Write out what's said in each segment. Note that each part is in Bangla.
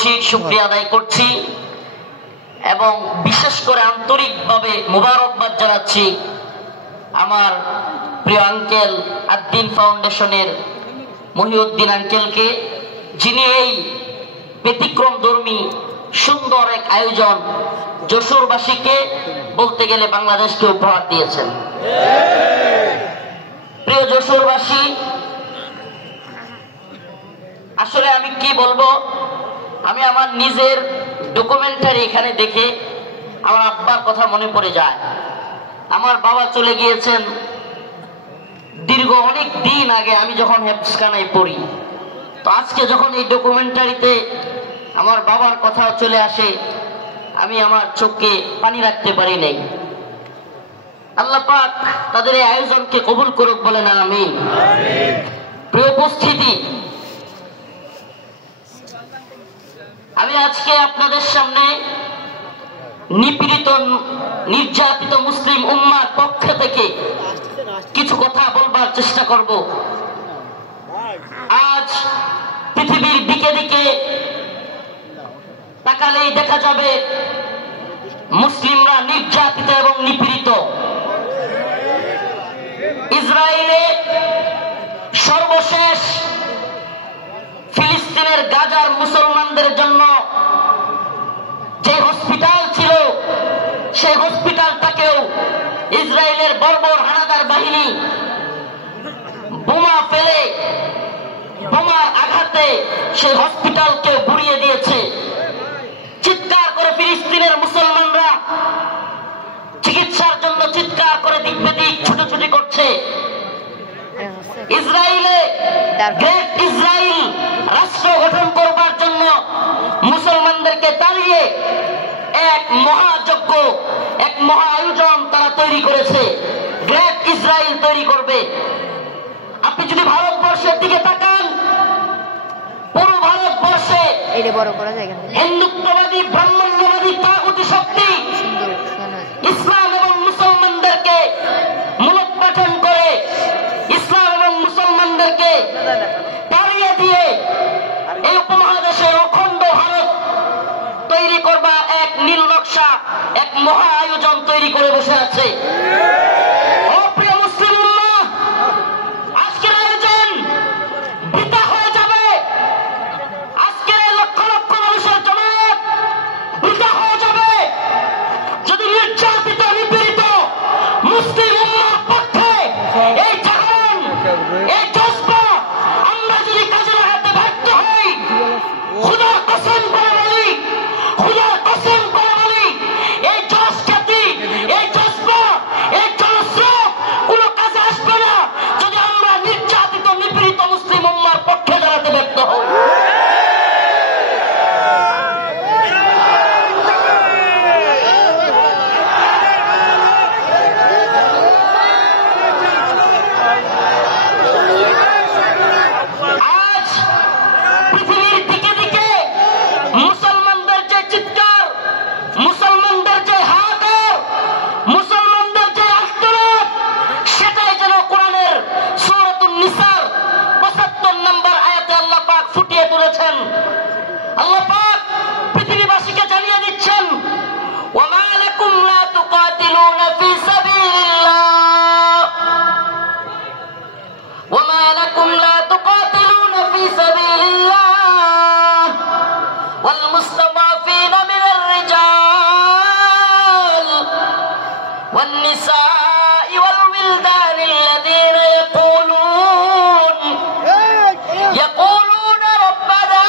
করছি, শুকরিয়া আদায় করছি এবং বিশেষ করে আন্তরিকভাবে মুবারকবাদ জানাচ্ছি আমার প্রিয় আঙ্কেল আদ্দিন ফাউন্ডেশনের মহিউদ্দিন আঙ্কেলকে, যিনি এই ব্যতিক্রমধর্মী সুন্দর এক আয়োজন যশোরবাসীকে, বলতে গেলে বাংলাদেশকে উপহার দিয়েছেন। প্রিয় যশোরবাসী, আসলে আমি কি বলবো, আমি আমার নিজের ডকুমেন্টারি এখানে দেখে আমার আব্বার কথা মনে পড়ে যায়। আমার বাবা চলে গিয়েছেন দীর্ঘ অনেক দিন আগে, আমি যখন হেফজখানায় পড়ি। তো আজকে যখন এই ডকুমেন্টারিতে আমার বাবার কথা চলে আসে, আমি আমার চোখে পানি রাখতে পারি নাই। আল্লাহ পাক তাদের এই আয়োজনকে কবুল করুক, বলেন আমিন। প্রিয় উপস্থিতি, আমি আজকে আপনাদের সামনে নিপীড়িত নির্যাতিত মুসলিম উম্মার পক্ষ থেকে কিছু কথা বলবার চেষ্টা করব। আজ পৃথিবীর দিকে দিকে তাকালেই দেখা যাবে মুসলিমরা নির্যাতিত এবং নিপীড়িত। ইসরায়েলে সর্বশেষ ফিলিস্তিনের গাজার মুসলমানদের জন্য যে হসপিটাল ছিল, সেই হসপিটালটাকেও ইসরায়েলের বর্বর হানাদার বাহিনী বোমা ফেলে, বোমার আঘাতে সেই হসপিটালকে গুড়িয়ে দিয়েছে। চিৎকার করে ফিলিস্তিনের মুসলমানরা চিকিৎসার জন্য চিৎকার করে দিক বেদিক ছুটোছুটি করছে। ইসরায়েলে গ্রেট ইসরায়েল রাষ্ট্র গঠন করবার জন্য মুসলমানদেরকে তাড়িয়ে এক মহাযজ্ঞ, এক মহা আয়োজন তারা তৈরি করেছে। গ্রেট ইসরায়েল তৈরি করবে। আপনি যদি ভারতবর্ষের দিকে তাকান, পুরো ভারতবর্ষে হিন্দুত্ববাদী ব্রাহ্মণ্যবাদী তাগুতি শক্তি ইসলাম এবং মুসলমানদেরকে মূলোৎপাটন করে, ইসলাম এবং মুসলমানদেরকে তাড়িয়ে দিয়ে এই উপমহাদেশের অখণ্ড ভারত তৈরি করবার এক নীল নকশা, এক মহা আয়োজন তৈরি করে বসে আছে। অপ্রিয় মুসলিম উম্মাহ, আজকের আয়োজন বৃথা হয়ে যাবে। আজকের লক্ষ লক্ষ মানুষের জমায়েত বৃথা হয়ে যাবে যদি নির্যাতিত নিপীড়িত মুসলিম উম্মাহর পক্ষে এই জাহান, এই জজবা আমরা যদি কাজে লাগাতে ব্যর্থ হই, খোদার কসম করে বলি, খোদার কসম করে বলি, এই জজ খ্যাতি, এই জজবা, এই জনস্রোত কোনো কাজে আসবে না যদি আমরা নির্যাতিত নিপীড়িত মুসলিম উম্মার পক্ষে দাঁড়াতে ব্যর্থ হই। আজ পৃথিবীর দিকে দিকে মুসলমানদের যে চিৎকার, মুসলমানদের যে হাহাকার, মুসলমানদের যে আর্তনাদ, সেটাই যেন কোরআনের সূরাতুন নিসার ৭৫ নম্বর আয়াতে আল্লাহ পাক ফুটিয়ে তুলেছেন। আল্লাহ পাক পৃথিবীবাসীকে জানিয়ে দিচ্ছেন, ওয়ামা লাকুম লা তুকাতিলুনা ফি সাবিলিল্লাহ, ওয়ামা লাকুম লা তুকাতিলুনা ফি সাবিলিল্লাহ ওয়াল মুস্তাদাফিনা মিনার রিজাল ওয়ান নিসাই ওয়াল উইলদানি আল্লাযীনা ইয়াকুলুনা রব্বানা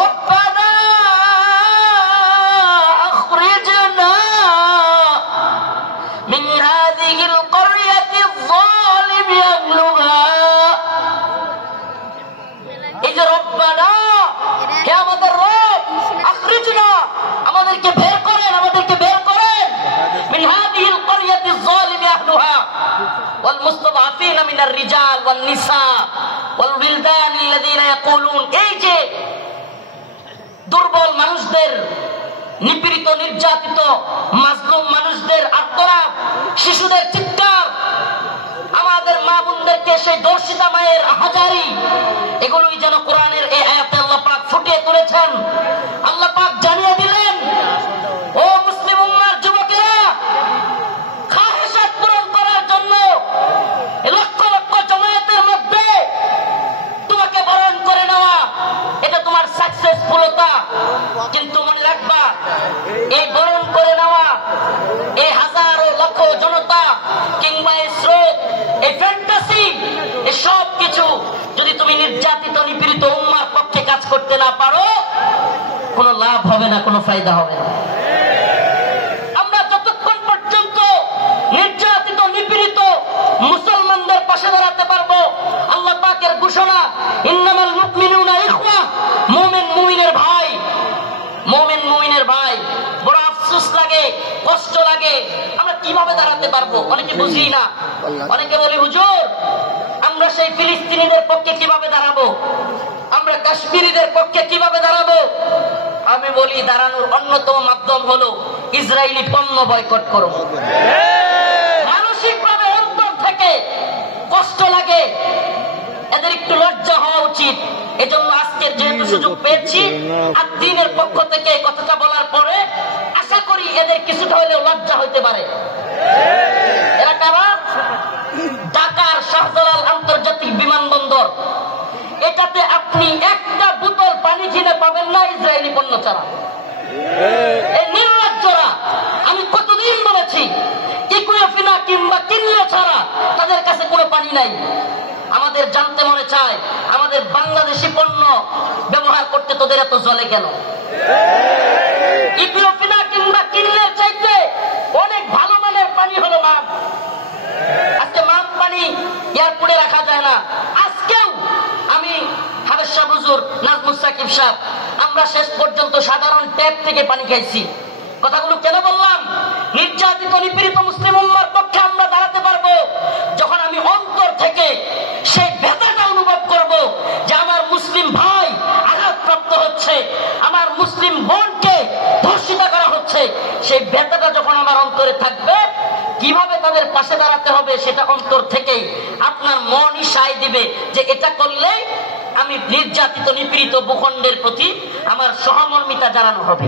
ربنا أخرجنا من هذه القرية الظالم أهلها এই যে রব্বানা, হে আমাদের রব, আখরিজনা, আমাদেরকে বের করেন, আমাদেরকে বের করেন, মিন হাদিহিল ক্বরিয়াতিজ যালিমি আহলুহা ওয়াল মুস্তাদআফিনা মিনার রিজাল ওয়ান নিসা ওয়াল উইলদান আল্লাযীনা ইয়াকুলুন, এই যে দুর্বল মানুষদের, নিপীড়িত নির্যাতিত মাজলুম মানুষদের আর্তনাদ, শিশুদের চিৎকার, আমার আমাদের মা বোনদেরকে সেই দর্শিতা মায়ের হাজারি, এগুলোই যেন কোরআনের এই আয়াতে আল্লাহ পাক ফুটিয়ে তুলেছেন। আল্লাহ পাক জানিয়ে দিলেন, ও মুসলিম উম্মার যুবকেরা, খাহেসাত পূরণ করার জন্য লক্ষ লক্ষ জমায়েতের মধ্যে তোমাকে বরণ করে নেওয়া, এটা তোমার সাকসেসফুলতা। কিন্তু মনে রাখবা, এই বরণ করে নেওয়া, এই হাজারো লক্ষ জনতা কিংবা এই স্রোত, এই ফ্যান্টাসি, এই সব কিছু যদি তুমি নির্যাতিত নিপীড়িত উম্মার পক্ষে কাজ করতে না পারো, কোনো লাভ হবে না, কোনো ফায়দা হবে না। আমরা যতক্ষণ পর্যন্ত নির্যাতিত নিপীড়িত মুসলমানদের পাশে দাঁড়াতে পারবো, আল্লাহ পাকের ঘোষণা, ইন্নামাল মুমিনুনা ইখওয়া, মুমিন মুমিনের ভাই, মুমিন মুমিনের ভাই। বড় আফসোস লাগে, কষ্ট লাগে, আমরা কিভাবে দাঁড়াতে পারবো অনেকে বুঝি না। অনেকে বলে, হুজুর আমরা সেই ফিলিস্তিনিদের পক্ষে কিভাবে দাঁড়াবো, আমরা কাশ্মীরিদের পক্ষে কিভাবে দাঁড়াবো? আমি বলি, দাঁড়ানোর অন্যতম মাধ্যম হলো ইসরায়েলি পণ্য বয়কট করো। মানসিকভাবে অন্তর থেকে কষ্ট লাগে, এদের একটু লজ্জা হওয়া উচিত। এজন্য আজকের যেহেতু সুযোগ পেয়েছি, আর দিনের পক্ষ থেকে কথাটা বলার পরে আশা করি এদের কিছুটা হলেও লজ্জা হইতে পারে। এরা কারা? ঢাকার শাহজালাল আন্তর্জাতিক বিমানবন্দর, এটাতে আপনি একটা বোতল পানি কিনে পাবেন না ইসরায়েলি পণ্য ছাড়া। এই নির্লজ্জরা, আমি কতদিন বলেছি, ইকুয়েফিনা কিংবা কিনলে ছাড়া তাদের কাছে কোনো পানি নাই। আমাদের জানতে মনে চায়, আমাদের বাংলাদেশি পণ্য ব্যবহার করতে তোদের এত জ্বলে কেন? ইকুয়েফিনা কিংবা কিনলে চাইতে অনেক ভালো মানের পানি হলো মাপ। আজকে মাপ পানি এয়ারপোর্টে রাখা যায় না। আজকেও আমি হাবেশ শাহ হুজুর, নাজমুস সাকিব সাহেব, আমরা শেষ পর্যন্ত সাধারণ ট্যাপ থেকে পানি খাইছি। কথাগুলো কেন বললাম? নির্যাতিত নিপীড়িত মুসলিম উম্মার পক্ষে আমরা দাঁড়াতে পারবো যখন আমি অন্তর থেকে সেই ব্যথাটা অনুভব করব যে আমার মুসলিম ভাই আঘাতপ্রাপ্ত হচ্ছে, আমার মুসলিম বোনকে ধর্ষিত করা হচ্ছে। সেই ব্যথাটা যখন আমার অন্তরে থাকবে, কিভাবে তাদের পাশে দাঁড়াতে হবে সেটা অন্তর থেকেই আপনার মনই সায় দিবে যে এটা করলে আমি নির্যাতিত নিপীড়িত ভূখণ্ডের প্রতি আমার সহমর্মিতা জানানো হবে।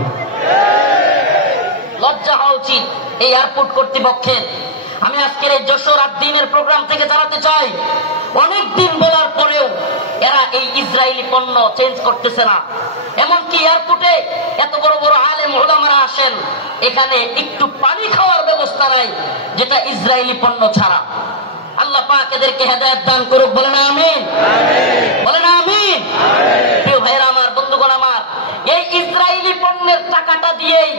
লজ্জা হওয়া উচিত এই এয়ারপোর্ট কর্তৃপক্ষের। আমি আজকের এই যশোর আদ্দিনের প্রোগ্রাম থেকে জানাতে চাই, অনেক দিন বলার পরেও এরা এই ইসরায়েলি পণ্য চেঞ্জ করতেছে না। এমনকি এয়ারপোর্টে এত বড় বড় আলেম উলামারা আসেন, এখানে একটু পানি খাওয়ার ব্যবস্থা নাই যেটা ইসরায়েলি পণ্য ছাড়া। আল্লাহ পাক এদেরকে হেদায়েত দান করুক, বলেন আমিন, বলেন আমিন। প্রিয় ভাইরা আমার, বন্ধুগণ আমার, এই ইসরায়েলি পণ্যের টাকাটা দিয়েই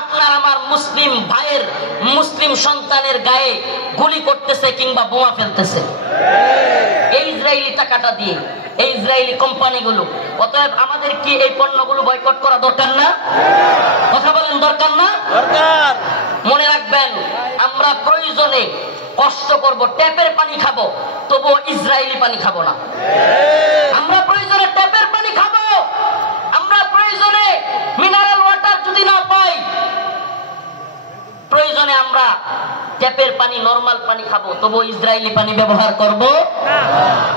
আপনার আমার মুসলিম ভাইয়ের, মুসলিম সন্তানের গায়ে গুলি করতেছে কিংবা বোমা ফেলতেছে এই ইসরায়েলি টাকাটা দিয়ে, এই ইসরায়েলি কোম্পানিগুলো। অতএব আমাদের কি এই পণ্যগুলো বয়কট করা দরকার না? কথা বলেন, দরকার না? দরকার। মনে রাখবেন, আমরা প্রয়োজনে কষ্ট করব, ট্যাপের পানি খাবো, তবুও ইসরায়েলি পানি খাবো না। আমরা প্রয়োজনে ট্যাপের পানি খাবো, আমরা প্রয়োজনে মিনারেল ওয়াটার যদি না পাই, প্রয়োজনে আমরা ট্যাপের পানি, নরমাল পানি খাবো, তবু ইসরায়েলি পানি ব্যবহার করব।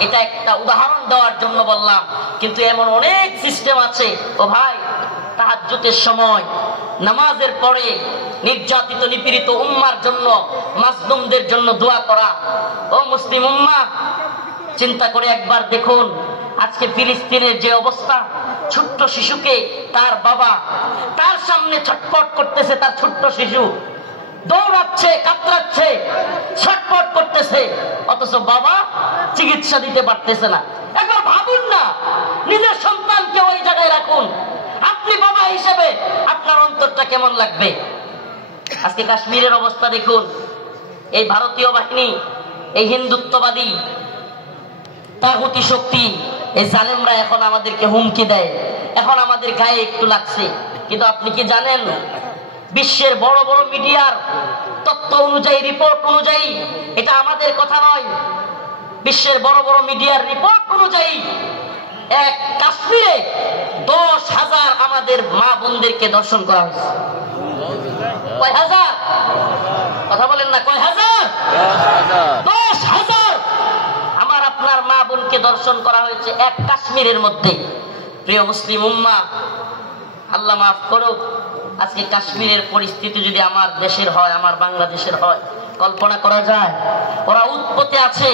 এটা একটা উদাহরণ দেওয়ার জন্য বললাম, কিন্তু এমন অনেক সিস্টেম আছে। ও ভাই, তাহাজ্জুদের সময় নামাজের পরে নির্যাতিত নিপীড়িত উম্মার জন্য, মাজলুমদের জন্য দোয়া করা। ও মুসলিম উম্মাহ, চিন্তা করে একবার দেখুন, আজকে ফিলিস্তিনের যে অবস্থা, ছোট্ট শিশুকে তার বাবা তার সামনে ছটপট করতেছে, তার ছোট্ট শিশু দৌড়াচ্ছে, কাতরাচ্ছে, ছটপট করতেছে, অথচ বাবা চিকিৎসা দিতে পারতেছে না। একবার ভাবুন না, নিজের সন্তানকে ওই জায়গায় রাখুন, আপনি বাবা হিসেবে আপনার অন্তরটা কেমন লাগবে? আজকে কাশ্মীরের অবস্থা দেখুন, এই ভারতীয় বাহিনী, এই হিন্দুত্ববাদী তাগুতি শক্তি, এই জালেমরা এখন আমাদেরকে হুমকি দেয়, এখন আমাদের গায়ে একটু লাগছে। কিন্তু আপনি কি জানেন, বিশ্বের বড় বড় মিডিয়ার তথ্য অনুযায়ী, রিপোর্ট অনুযায়ী, এটা আমাদের কথা নয়, বিশ্বের বড় বড় মিডিয়ার রিপোর্ট অনুযায়ী এক কাশ্মীরে 10,000 আমাদের মা বোনদেরকে দর্শন করা হয়েছে। কয় হাজার? কথা বলেন না, কয় হাজার? 10,000 নবীকে দর্শন করা হয়েছে এক কাশ্মীরের মধ্যে। প্রিয় মুসলিম উম্মাহ, আল্লাহ মাফ করুক, আজকে কাশ্মীরের পরিস্থিতি যদি আমার দেশের হয়, আমার বাংলাদেশের হয়, কল্পনা করা যায়? ওরা উৎপত্তি আছে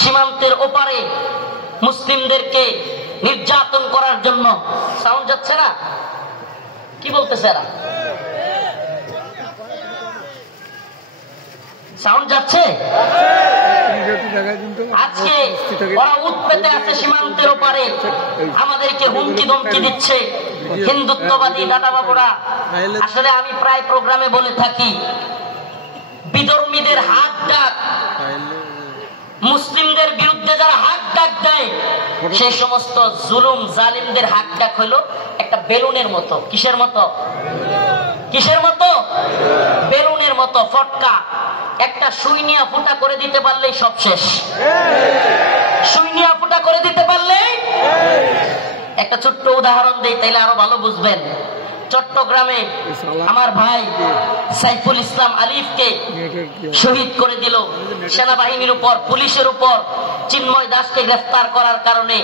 সীমান্তের ওপারে মুসলিমদেরকে নির্যাতন করার জন্য। সাউন্ড যাচ্ছে না? কি বলতেছে এরা? সাউন্ড যাচ্ছে? আজকে ওরা উৎপেতে আছে সীমান্তের ওপারে, আমাদেরকে হুমকি ধমকি দিচ্ছে হিন্দুত্ববাদী দাদাবাবুরা। আসলে আমি প্রায় প্রোগ্রামে বলে থাকি, বিধর্মীদের হাত ডাক, মুসলিমদের বিরুদ্ধে যারা হাত ডাক দেয়, সেই সমস্ত জুলুম জালিমদের হাত ডাক হলো একটা বেলুনের মতো। কিসের মতো? কিসের মতো? বেলুনের মতো ফটকা। একটা সুই নিয়ে ফুটা করে দিতে পারলেই সব শেষ। সুই নিয়ে ফুটা করে দিতে পারলেই। একটা ছোট্ট উদাহরণ দেই, তাইলে আরো ভালো বুঝবেন। চট্টগ্রামে আমার ভাই সাইফুল ইসলাম আলিফকে শহীদ করে দিল সেনাবাহিনীর উপর, পুলিশের উপর। চিন্ময় দাসকে গ্রেফতার করার কারণে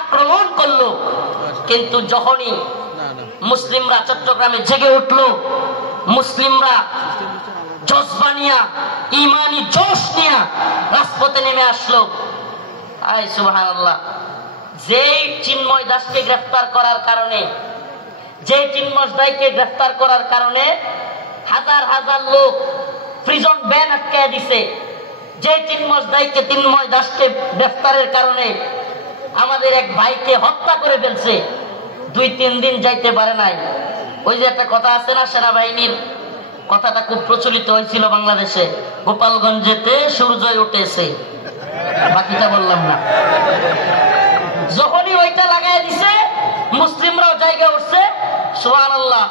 আক্রমণ করলো, কিন্তু যখনই মুসলিমরা চট্টগ্রামে জেগে উঠলো, মুসলিমরা জজবা নিয়া, ইমানি জোশ নিয়া রাজপথে নেমে আসলো। আয় সুবহানাল্লাহ। যেই চিন্ময় দাসকে গ্রেফতার করার কারণে, যে চিন্ময় দাসকে গ্রেফতার করার কারণে হাজার হাজার লোক প্রিজন ব্যান আটকায় দিছে, যে চিন্ময় দাসকে গ্রেফতারের কারণে আমাদের এক ভাইকে হত্যা করে ফেলছে, 2-3 দিন যাইতে পারে নাই। ওই যে একটা কথা আছে না, সেনাবাহিনীর কথাটা খুব প্রচলিত হয়েছিল বাংলাদেশে, গোপালগঞ্জেতে সূর্যই উঠেছে, বাকিটা বললাম না। যখনই ওইটা লাগাই দিছে, মুসলিমরাও জায়গা উঠছে। সুবহানাল্লাহ।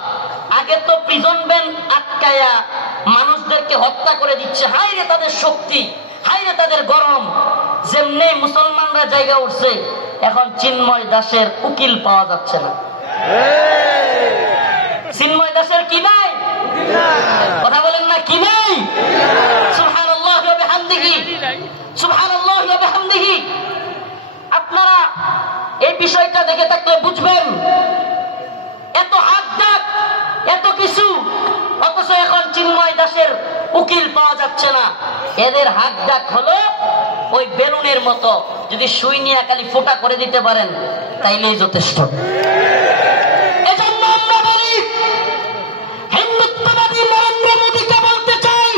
আগে তো প্রিজন ব্যান আটকায়া মানুষদেরকে হত্যা করে দিচ্ছে, হায় রে তাদের শক্তি, হায় রে তাদের গরম। যেমনি মুসলমানরা জায়গা উঠছে, এখন চিন্ময় দাসের উকিল পাওয়া যাচ্ছে না। চিন্ময় দাসের কি নাই? কথা বলেন না, কি নাই? সুবহানাল্লাহ ওয়া বিহামদিহি, সুবহানাল্লাহ ওয়া বিহামদিহি। আপনারা এই বিষয়টা দেখে থাকলে বুঝবেন, এত হাত ডাক, এত কিছু, অথচ এখন চিন্ময় দাসের উকিল পাওয়া যাচ্ছে না। এদের হাত ডাক হলো ওই বেলুনের মতো, যদি সুই নিয়ে খালি ফোঁটা করে দিতে পারেন তাইলেই যথেষ্ট। এজন্য আমরা বলি, হিন্দুত্ববাদী নরেন্দ্র মোদীকে বলতে চাই,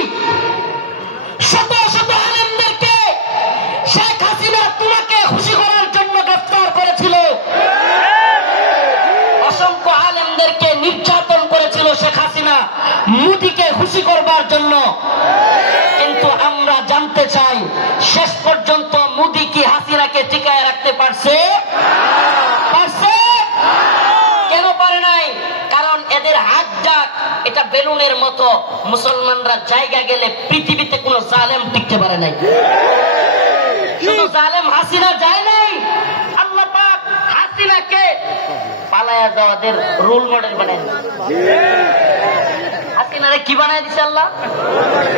শত শত আলেমদেরকে শেখ হাসিনা তোমাকে খুশি করার জন্য গ্রেফতার করেছিল, অসংখ্য আলেমদেরকে নির্যাতন করেছিল শেখ হাসিনা মোদীকে খুশি করবার জন্য। কিন্তু আমরা জানতে চাই, শেষ পর্যন্ত মোদী কি হাসিনাকে টিকায় রাখতে পারছে? পারছে? কেন পারে নাই? কারণ এদের হাত ডাক এটা বেলুনের মতো। মুসলমানরা জায়গা গেলে পৃথিবীতে কোন জালেম টিকতে পারে নাই। শুধু জালেম হাসিনা যায় নাই, আল্লাহ পাক হাসিনাকে পালায়া যাওয়াদের রোল মডেল বানায়। হাসিনারে কি বানায় দিছে আল্লাহ?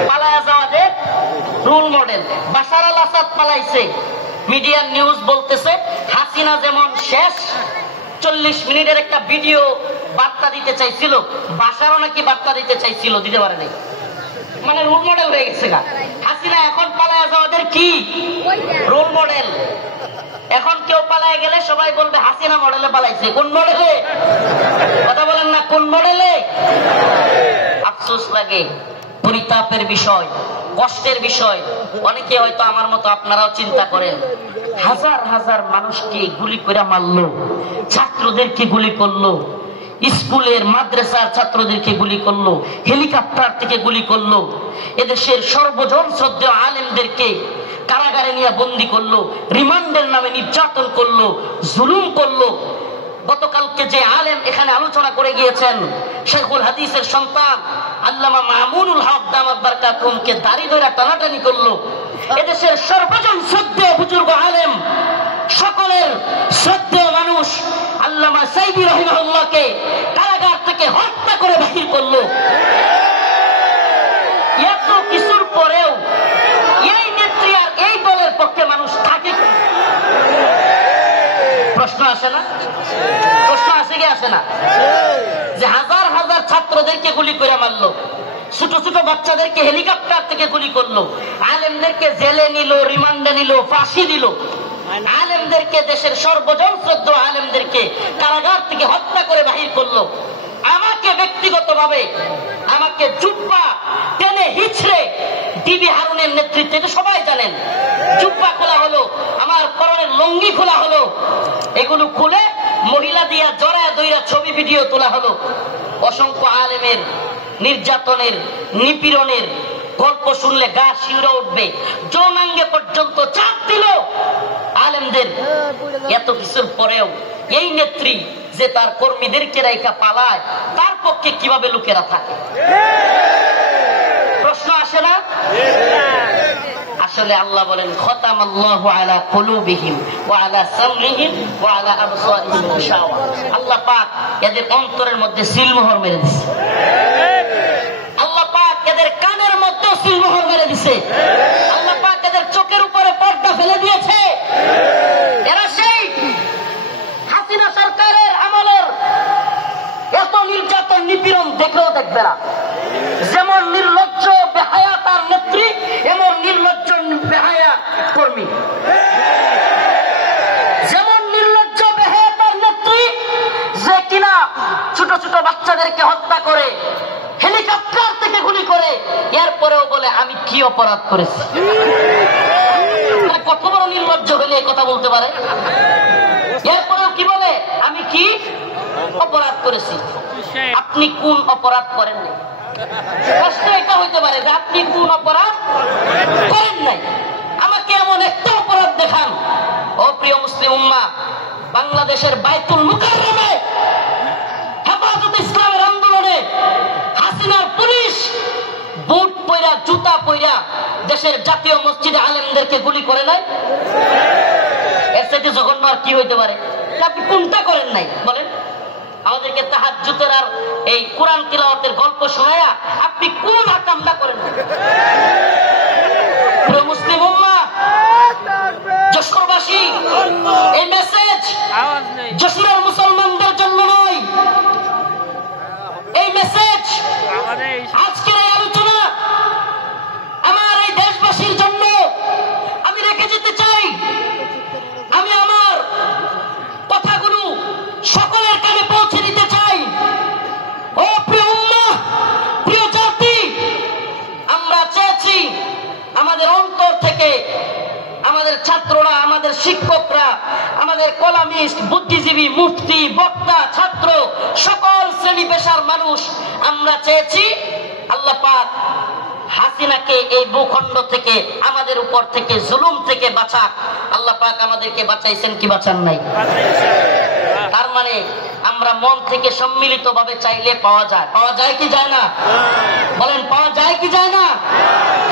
পালায়া যাওয়াদের রোল মডেল। বাশার আল আসাদ পালাইছে, মিডিয়ার নিউজ বলতেছে হাসিনা যেমন শেষ 40 মিনিটের একটা ভিডিও বার্তা দিতে চাইছিল, বাশারও নাকি বার্তা দিতে চাইছিল, দিতে পারে নাই। মানে রোল মডেল হয়ে গেছে গা হাসিনা। এখন পালায়া যাওয়াদের কি রোল মডেল। এখন কেউ পালায় গেলে সবাই বলবে হাসিনা মডেলে পালাইছে। কোন মডেলে? কথা বলেন না, কোন মডেলে? আফসোস লাগে, পরিতাপের বিষয়, কষ্টের বিষয়। অনেকে হয়তো আমার মতো আপনারাও চিন্তা করেন, হাজার হাজার মানুষকে গুলি করে মারলো, ছাত্রদেরকে গুলি করলো, স্কুলের মাদ্রাসার ছাত্রদেরকে গুলি করলো, হেলিকপ্টার থেকে গুলি করলো, এদেশের সর্বজন শ্রদ্ধেয় আলেমদেরকে কারাগারে নিয়ে বন্দী করলো, রিমান্ডের নামে নির্যাতন করলো, জুলুম করলো। গতকালকে যে আলেম এখানে আলোচনা করে গিয়েছেন, শেখুল হাদিসের সন্তান আল্লামা মামুনুল হক দামাত বারকাতুহুমকে দাড়ি ধরে টানাটানি করলো। এদেশের সর্বজন শ্রদ্ধেয় বুজুর্গ আলেম, সকলের শ্রদ্ধেয় মানুষ আল্লামা সাইদি রাহিমাহুল্লাহকে কারাগার থেকে হত্যা করে বাহির করলো। এত কিছুর পরেও এই নেত্রী আর এই দলের পক্ষে মানুষ থাকে। প্রশ্ন আসে না? প্রশ্ন আসে কি আসে না? যে হাজার হাজার ছাত্রদেরকে গুলি করে মারলো, ছোট ছোট বাচ্চাদেরকে হেলিকপ্টার থেকে গুলি করলো, আলেমদেরকে জেলে নিল, রিমান্ডে নিল, ফাঁসি দিল, আলেমদেরকে দেশের সর্বজন শ্রদ্ধ আলেমদেরকে কারাগার থেকে হত্যা করে বাহির করলো। আমাকে ব্যক্তিগতভাবে আমাকে জুব্বা টেনে হিচড়ে ডিবি হারুনের নেতৃত্বে, এটা সবাই জানেন, জুব্বা খোলা হলো, আমার পরনের লুঙ্গি খোলা হলো, এগুলো খুলে মহিলা দিয়া জড়ায় দইরা ছবি ভিডিও তোলা হলো। অসংখ্য আলেমের নির্যাতনের, নিপীড়নের গল্প শুনলে গা শিউরে উঠবে। যৌনাঙ্গে পর্যন্ত চাপ দিল আলেমদের। এত কিছুর পরেও এই নেত্রী যে তার কর্মীদেরকে রেখা পালায়, তার পক্ষে কিভাবে লোকেরা থাকে? প্রশ্ন আসে না? আসলে আল্লাহ বলেন খতামাল্লাহু আলা কুলুবিহিম ওয়া আলা সামইহিম ওয়া আলা আবসারিহিম গিশাওয়া। আল্লাহ পাক এদের অন্তরের মধ্যে সিলমোহর মেরে দিয়েছে। আল্লাহ পাক এদের কানের মধ্যে সিলমোহর মেরে দিয়েছে। আল্লাহ পাক এদের চোখের উপরে পর্দা ফেলে দিয়েছে। এরা সেই হাসিনা সরকারের আমলের এত নির্যাতন নিপীড়ন দেখেও দেখবে না। যেমন নির্লজ্জ বেহায়া তার নেত্রী, এমন নির্লজ্জ বেহায়া কর্মী। যেমন নির্লজ্জ বেহায়া তার নেত্রী, যে কিনা ছোট ছোট বাচ্চাদেরকে হত্যা করে, হেলিকপ্টার থেকে গুলি করে, এরপরেও বলে আমি কি অপরাধ করেছি। কত বড় নির্লজ্জ হলে এই কথা বলতে পারে? এরপরেও কি বলে আমি কি অপরাধ করেছি। আপনি কোন অপরাধ করেননি? প্রশ্ন এটা হইতে পারে যে আপনি কোন অপরাধ করেন নাই, আমাকে এমন একটা অপরাধ দেখান। ও প্রিয় মুসলিম উম্মাহ, বাংলাদেশের বাইতুল মুকাররমে হেফাজতে ইসলামের আন্দোলনে হাসিনার পুলিশ বুট পয়রা, জুতা পয়রা দেশের জাতীয় মসজিদে আলেমদেরকে গুলি করে নাই। এর সাথে জঘন্য আর কি হইতে পারে? আপনি কোনটা করেন নাই বলেন? আমাদেরকে তাহাজ্জুদের আর এই কোরআন তিলাওয়াতের গল্প শোনায়া আপনি কোন আকামটা করেন নাই? প্রিয় মুসলিম উম্মাহ, যশোরবাসী, এই মেসেজ যশোরের মুসলমানদের জন্য নয়, এই মেসেজ আজকের এই আলোচনা আমার এই দেশবাসীর জন্য আমি রেখে যেতে চাই। আমি আমার কথাগুলো সকলের কানে পৌঁছে দিতে চাই। ও প্রিয় উম্মাহ, প্রিয় জাতি, আমরা চেয়েছি আমাদের অন্তর থেকে, আমাদের ছাত্ররা, আমাদের শিক্ষকরা, আমাদের কলামিস্ট, বুদ্ধিজীবী, মুফতি, বক্তা, ছাত্র, সকল শ্রেণী পেশার মানুষ, আমরা চেয়েছি আল্লাহ পাক হাসিনাকে এই ভূখণ্ড থেকে, আমাদের উপর থেকে, জুলুম থেকে বাঁচাক। আল্লাহ পাক আমাদেরকে বাঁচাইছেন কি বাঁচান নাই? তার মানে আমরা মন থেকে সম্মিলিত ভাবে চাইলে পাওয়া যায়। পাওয়া যায় কি যায় না? বলেন, পাওয়া যায় কি যায় না?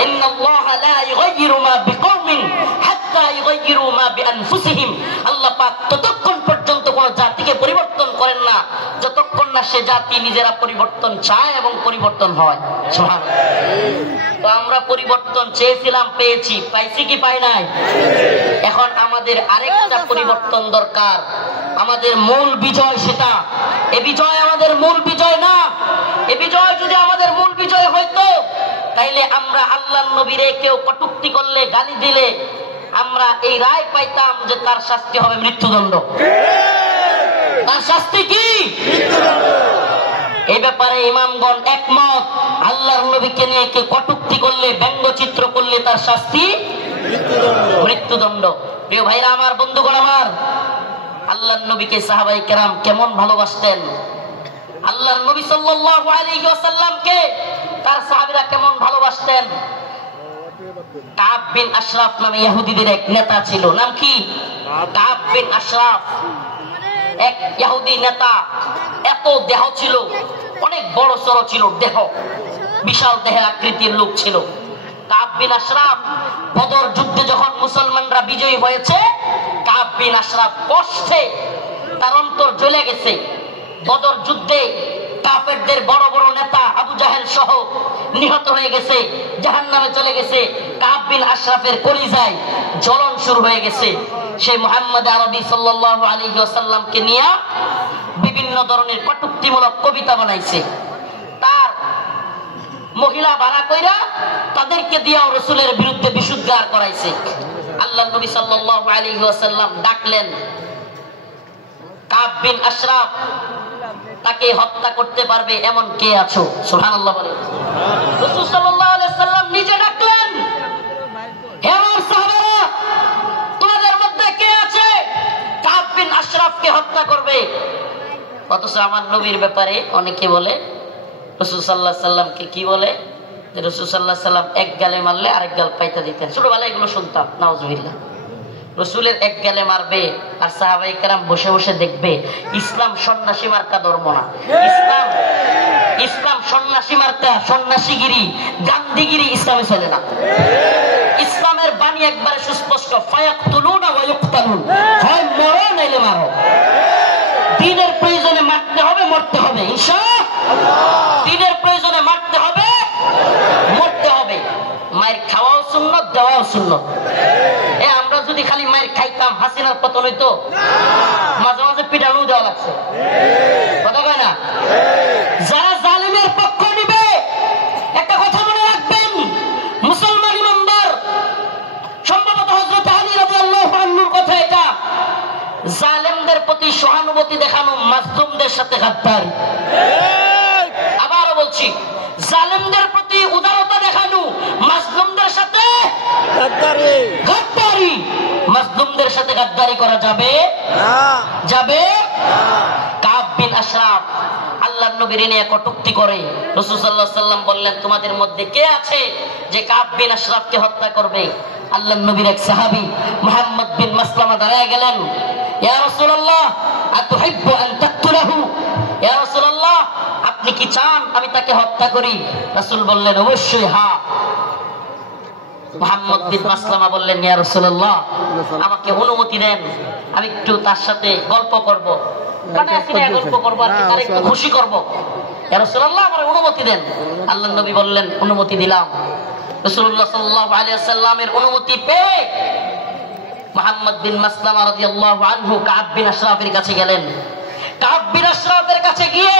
ইন্নাল্লাহা লা ইউগাইয়িরু মা বিকওমিন হাত্তা ইউগাইয়িরু মা বিআনফুসিহিম। আল্লাহ পাক ততক্ষণ পর্যন্ত কোন জাতিকে পরিবর্তন করেন না যতক্ষণ না সে জাতি নিজেরা পরিবর্তন চায় এবং পরিবর্তন হয়। সুবহানাল্লাহ। তো আমরা পরিবর্তন চেয়েছিলাম, পেয়েছি। পাইছি কি পাই নাই? এখন আমাদের আরেকটা পরিবর্তন দরকার। আমাদের মূল বিজয় সেটা। এ বিজয় আমাদের মূল বিজয় না। এ বিজয় যদি আমাদের মূল বিজয় হইতো, তাইলে আমরা আল্লাহর নবীরে কেউ কটূক্তি করলে, গালি দিলে, আমরা এই রায় পাইতাম যে তার শাস্তি হবে মৃত্যুদণ্ড। তার শাস্তি কি? এই ব্যাপারে ইমামগণ একমত। আল্লাহর নবীকে নিয়ে কেউ কটূক্তি করলে, ব্যঙ্গচিত্র করলে তার শাস্তি মৃত্যুদণ্ড। প্রিয় ভাইরা আমার, বন্ধুগণ আমার, আল্লাহর নবীকে সাহাবায়ে কেরাম কেমন ভালোবাসতেন। আল্লাহর নবী সাল্লাল্লাহু আলাইহি ওয়াসাল্লামকে তার সাহাবীরা কেমন ভালোবাসতেন। কাব বিন আশরাফ নামে ইহুদিদের এক নেতা ছিল। নাম কি? কাব বিন আশরাফ, এক ইহুদি নেতা। এত দেহ ছিল, অনেক বড় সড় ছিল দেহ, বিশাল দেহের আকৃতির লোক ছিল। কাব বিন আশরাফ বদর যুদ্ধে যখন মুসলমানরা বিজয়ী হয়েছে, কাব বিন আশরাফ কষ্টে তার অন্তর জ্বলে গেছে। বদর যুদ্ধে কাফেরদের বড় বড় নেতা আবু জাহেল সহ নিহত হয়ে গেছে, জাহান্নামে চলে গেছে। কাব বিন আশরাফের কলিজায় জ্বলন শুরু হয়ে গেছে। সেই মুহাম্মদ আরবি সাল্লাল্লাহু আলাইহি ওয়াসাল্লামকে নিয়ে বিভিন্ন ধরনের কটূক্তিমূলক কবিতা বানাইছে। তার মহিলা ভাড়া কইরা তাদেরকে দিয়েও রাসূলের বিরুদ্ধে বিশুদ্ধার করাইছে। আল্লাহ নবী সাল্লাল্লাহু আলাইহি ওয়াসাল্লাম ডাকলেন কাব বিন আশরাফ, তাকে হত্যা করতে পারবে এমন কে আছো? সুবহানাল্লাহ বলেন। রাসূল সাল্লাল্লাহু আলাইহি ওয়াসাল্লাম নিজে ডাকলেন, হে আমার সাহাবারা, তোমাদের মধ্যে কে আছে কাব বিন আশরাফকে হত্যা করবে? অথচ আমার নবীর ব্যাপারে অনেকে বলে, রাসূল সাল্লাল্লাহু আলাইহি ওয়াসাল্লামকে কি বলে, যে রাসূল সাল্লাল্লাহু আলাইহি ওয়াসাল্লাম এক গালে মারলে আরেক গাল পাইতা দিতেন। ছোটবেলায় এগুলো শুনতাম, নাউজুবিল্লাহ। রাসূলের এক গালে মারবে আর সাহাবায়ে কেরাম বসে বসে দেখবে। ইসলাম সন্ন্যাসী মার্কা ধর্ম না। ইসলাম সন্ন্যাসী মার্কা, সন্ন্যাসীগিরি, গান্ধীগিরি ইসলামে চলে না। ইসলামের বাণী একবারে সুস্পষ্ট, ফায়াকতুলুনা ওয়া ইউকতালুন, হয় মরো নাইলে মারো। দ্বীনের প্রয়োজনে মারতে হবে, মরতে হবে, ইনশাআল্লাহ। দ্বীনের প্রয়োজনে মারতে হবে, মরতে হবে। মায়ের খাওয়াও সুন্নত, দেওয়াও সুন্নত। আমরা যদি খালি মায়ের খাইতাম, হাসিনার পতন হইতো? মাঝে মাঝে পিটানো দেওয়া লাগছে, কথা কয় না? যারা জালিমের পক্ষ নিবে, একটা কথা মনে রাখবেন, মুসলমান ইমানদার, সম্ভবত হযরত আলী রাদিয়াল্লাহু আনহুর কথা এটা, জালেমদের প্রতি সহানুভূতি দেখানো মাজলুমদের সাথে গাদ্দারি। আবারও বলছি, জালেমদের প্রতি উদারতা দেখানো মাজলুমদের সাথে গাদ্দারি। মাজলুমদের সাথে গাদ্দারি করা যাবে না, যাবে না। কাব বিন আশরাফ আল্লাহর নবীর নিয়ে কটূক্তি করে। রাসূল সাল্লাল্লাহু আলাইহি ওয়াসাল্লাম বললেন, তোমাদের মধ্যে কে আছে যে কাব বিন আশরাফকে হত্যা করবে? আল্লাহর নবীর এক সাহাবী মুহাম্মদ বিন মাসলামা দাঁড়ায় গেলেন, ইয়া রাসূলুল্লাহ আতুহিব্বু আন তাকতুলাহু? ইয়া রাসূলুল্লাহ, আপনি কি চান আমি তাকে হত্যা করি? রাসূল বললেন, অবশ্যই হ্যাঁ। মুহাম্মদ বিন মাসলামা বললেন, ইয়া রাসূলুল্লাহ, আমাকে অনুমতি দেন, আমি একটু তার সাথে গল্প করব, গল্প করব, আর তার একটু খুশি করব। ইয়া রাসূলুল্লাহ, আমার অনুমতি দেন। আল্লাহর নবী বললেন, অনুমতি দিলাম। রাসূলুল্লাহ সাল্লাল্লাহু আলাইহি ওয়াসাল্লামের অনুমতি পেয়ে মুহাম্মদ বিন মাসলামা রাদিয়াল্লাহু আনহু কাব বিন আশরাফের কাছে গেলেন। কাব বিন আশরাফের কাছে গিয়ে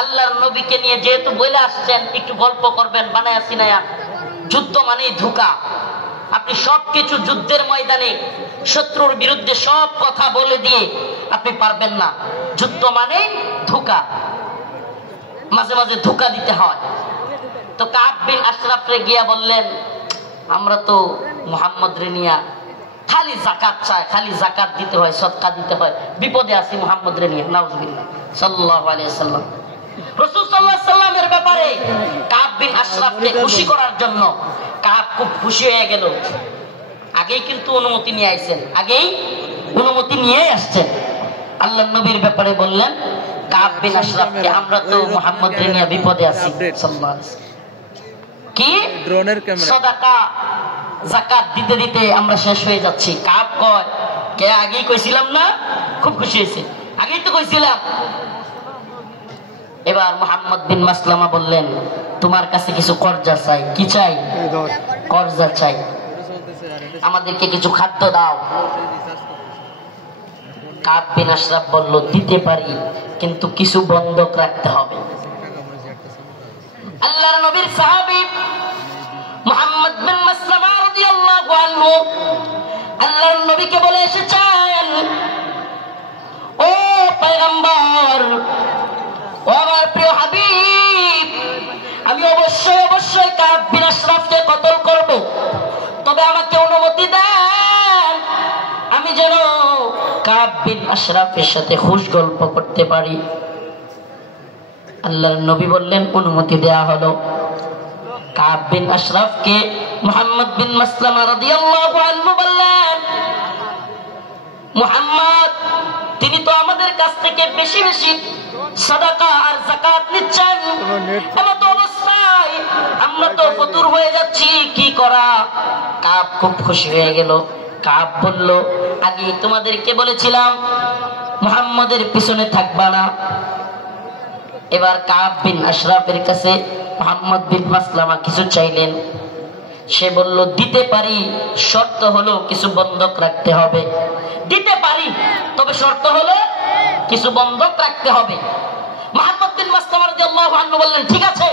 আল্লাহর নবীকে নিয়ে যেহেতু বলে আসছেন একটু গল্প করবেন, বানায়া সিনায়া, যুদ্ধ মানেই ধোঁকা। আপনি সবকিছু যুদ্ধের ময়দানে শত্রুর বিরুদ্ধে সব কথা বলে দিয়ে আপনি পারবেন না। যুদ্ধ মানেই ধোঁকা, মাঝে মাঝে ধোঁকা দিতে হয়। তো কাব বিন আশরাফে গিয়া বললেন, আমরা তো মুহাম্মদ রে নিয়া খালি যাকাত চাই, খালি যাকাত দিতে হয়, সদকা দিতে হয়, বিপদে আছি মুহাম্মদ রে নিয়া। নাউজুবিল্লাহ। সাল্লাল্লাহু আলাইহি ওয়াসাল্লাম রাসূল সাল্লাল্লাহু আলাইহি ওয়াসাল্লামের ব্যাপারে কাব বিন আশরাফকে খুশি করার জন্য কাব খুব খুশি হয়ে গেল। আগেই কিন্তু অনুমতি নিয়ে আইছেন, আগেই অনুমতি নিয়ে আসছেন। আল্লাহর নবীর ব্যাপারে বললেন কাব বিন আশরাফকে, আমরা তো মুহাম্মদ রে নিয়ে বিপদে আছি। সাল্লাল্লাহু আলাইহি ওয়াসাল্লাম কি ড্রোনের ক্যামেরা, সাদাকা যাকাত দিতে দিতে আমরা শেষ হয়ে যাচ্ছি। কাব কয়, কে আগেই কইছিলাম না? খুব খুশি হয়েছে, আগেই তো কইছিলাম। এবার মুহাম্মদ বিন মাসলামা বললেন, তোমার কাছে কিছু কর্জা চাই। কি চাই? কর্জা চাই, আমাদেরকে কিছু খাদ্য দাও। কাব বিন আশরাফ বলল, দিতে পারি, কিন্তু কিছু বন্ধক রাখতে হবে। আল্লাহর নবীর সাহাবী মুহাম্মদ বিন মাসলামা রাদিয়াল্লাহু আনহু আল্লাহর নবীকে বলে এসেছেন, ও পয়গম্বর, ও আমার প্রিয় হাবিব, আমি অবশ্যই কাব বিন আশরাফকে কতল করব, তবে আমাকে অনুমতি দেন, আমি যেন কাব বিন আশরাফের সাথে খুশ গল্প করতে পারি। আল্লাহর নবী বললেন, অনুমতি দেয়া হলো। কাব বিন আশরাফকে মুহাম্মদ বিন মাসলামা রাদিয়াল্লাহু আনহু বললেন, মুহাম্মদ, তিনি তো আমাদের কাছ থেকে বেশি বেশি সাদাকা আর যাকাত নিচ্ছেন, এমত অবস্থায় আমরা তো ফতুর হয়ে যাচ্ছি, কি করা? কাব খুব খুশি হয়ে গেল। কাব বলল, আগে তোমাদেরকে বলেছিলাম মুহাম্মদের পিছনে থাকবা না। এবার কাব বিন আশরাফের কাছে মুহাম্মদ বিন মাসলামা কিছু চাইলেন। সে বলল দিতে পারি, শর্ত হলো কিছু বন্ধক রাখতে হবে। দিতে পারি, তবে শর্ত হলো কিছু বন্ধক রাখতে হবে। মুহাম্মদ বিন মাসলামা রাদিয়াল্লাহু আনহু বললেন ঠিক আছে,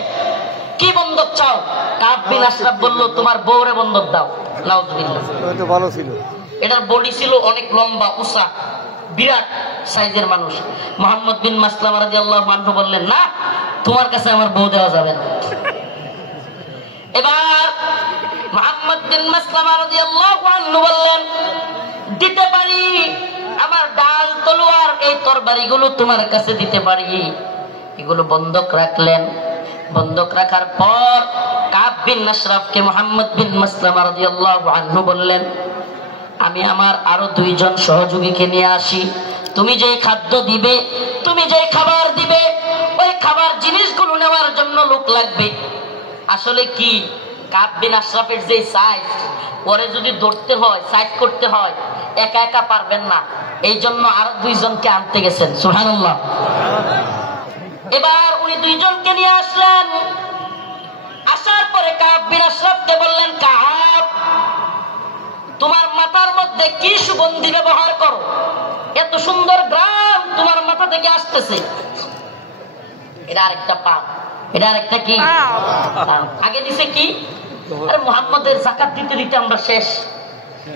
কি বন্ধক চাও? কাব বিন আশরাফ বলল তোমার বউরে বন্ধক দাও। নাউজুবিল্লাহ। তো ভালো ছিল, এটার বডি ছিল অনেক লম্বা উঁচা, বিরাট সাইজের মানুষ। মুহাম্মদ বিন মাসলামা রাদিয়াল্লাহু আনহু বললেন না, তোমার কাছে আমার বউ দেওয়া যাবে না। এবার মুহাম্মদ বিন মাসলামা রাদিয়াল্লাহু আনহু বললেন দিতে পারি, আমার ডাল তলোয়ার এই তরবারিগুলো তোমার কাছে দিতে পারি। এগুলো বন্ধক রাখলেন। বন্ধক রাখার পর কাব বিন আশরাফকে মুহাম্মদ বিন মাসলামা রাদিয়াল্লাহু আনহু বললেন আমি আমার আরো 2 জন সহযোগীকে নিয়ে আসি, তুমি যে খাদ্য দিবে, তুমি যে খাবার দিবে, ওই খাবার জিনিসগুলো নেওয়ার জন্য লোক লাগবে। আসলে কি কাব বিন আশরাফের যে সাইজ, পরে যদি ধরতে হয়, সাইজ করতে হয়, একা একা পারবেন না, এই জন্য আরো 2 জনকে আনতে গেছেন। সুবহানাল্লাহ। এবার উনি 2 জনকে নিয়ে আসলেন। আসার পরে কাব বিন আশরাফকে বললেন কাব, তোমার মাথার মধ্যে কি সুগন্ধি ব্যবহার করো? এত সুন্দর গ্রাম তোমার মাথা থেকে আসতেছে। এটা আরেকটা পাপ, এটা আরেকটা কি আগে দিছে কি? আরে মুহাম্মদের যাকাত দিতে দিতে আমরা শেষ।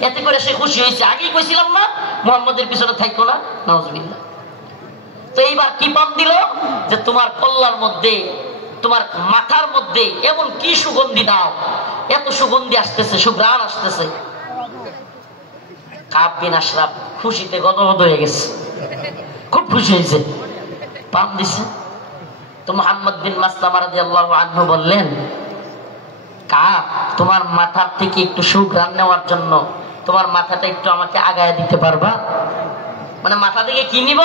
এতে করে সে খুশি হয়েছে। আগেই কইছিলাম না মুহাম্মদের পিছনে থাকো না। নাউজুবিল্লাহ। তো এইবার কি পাপ দিল যে তোমার কল্লার মধ্যে, তোমার মাথার মধ্যে এমন কি সুগন্ধি দাও, এত সুগন্ধি আসতেছে, সুঘ্রাণ আসতেছে। কাব বিন আশরাফ খুশিতে গদগদ হয়ে গেছে, খুব খুশি হয়েছে, পাপ দিছে। তো মুহাম্মদ বিন মাসলামা রাদিয়াল্লাহু আনহু বললেন কাব, তোমার মাথার থেকে একটু সুঘ্রাণ নেওয়ার জন্য তোমার মাথাটা একটু আমাকে আগায় দিতে পারবা? মানে মাথা থেকে কি নিব?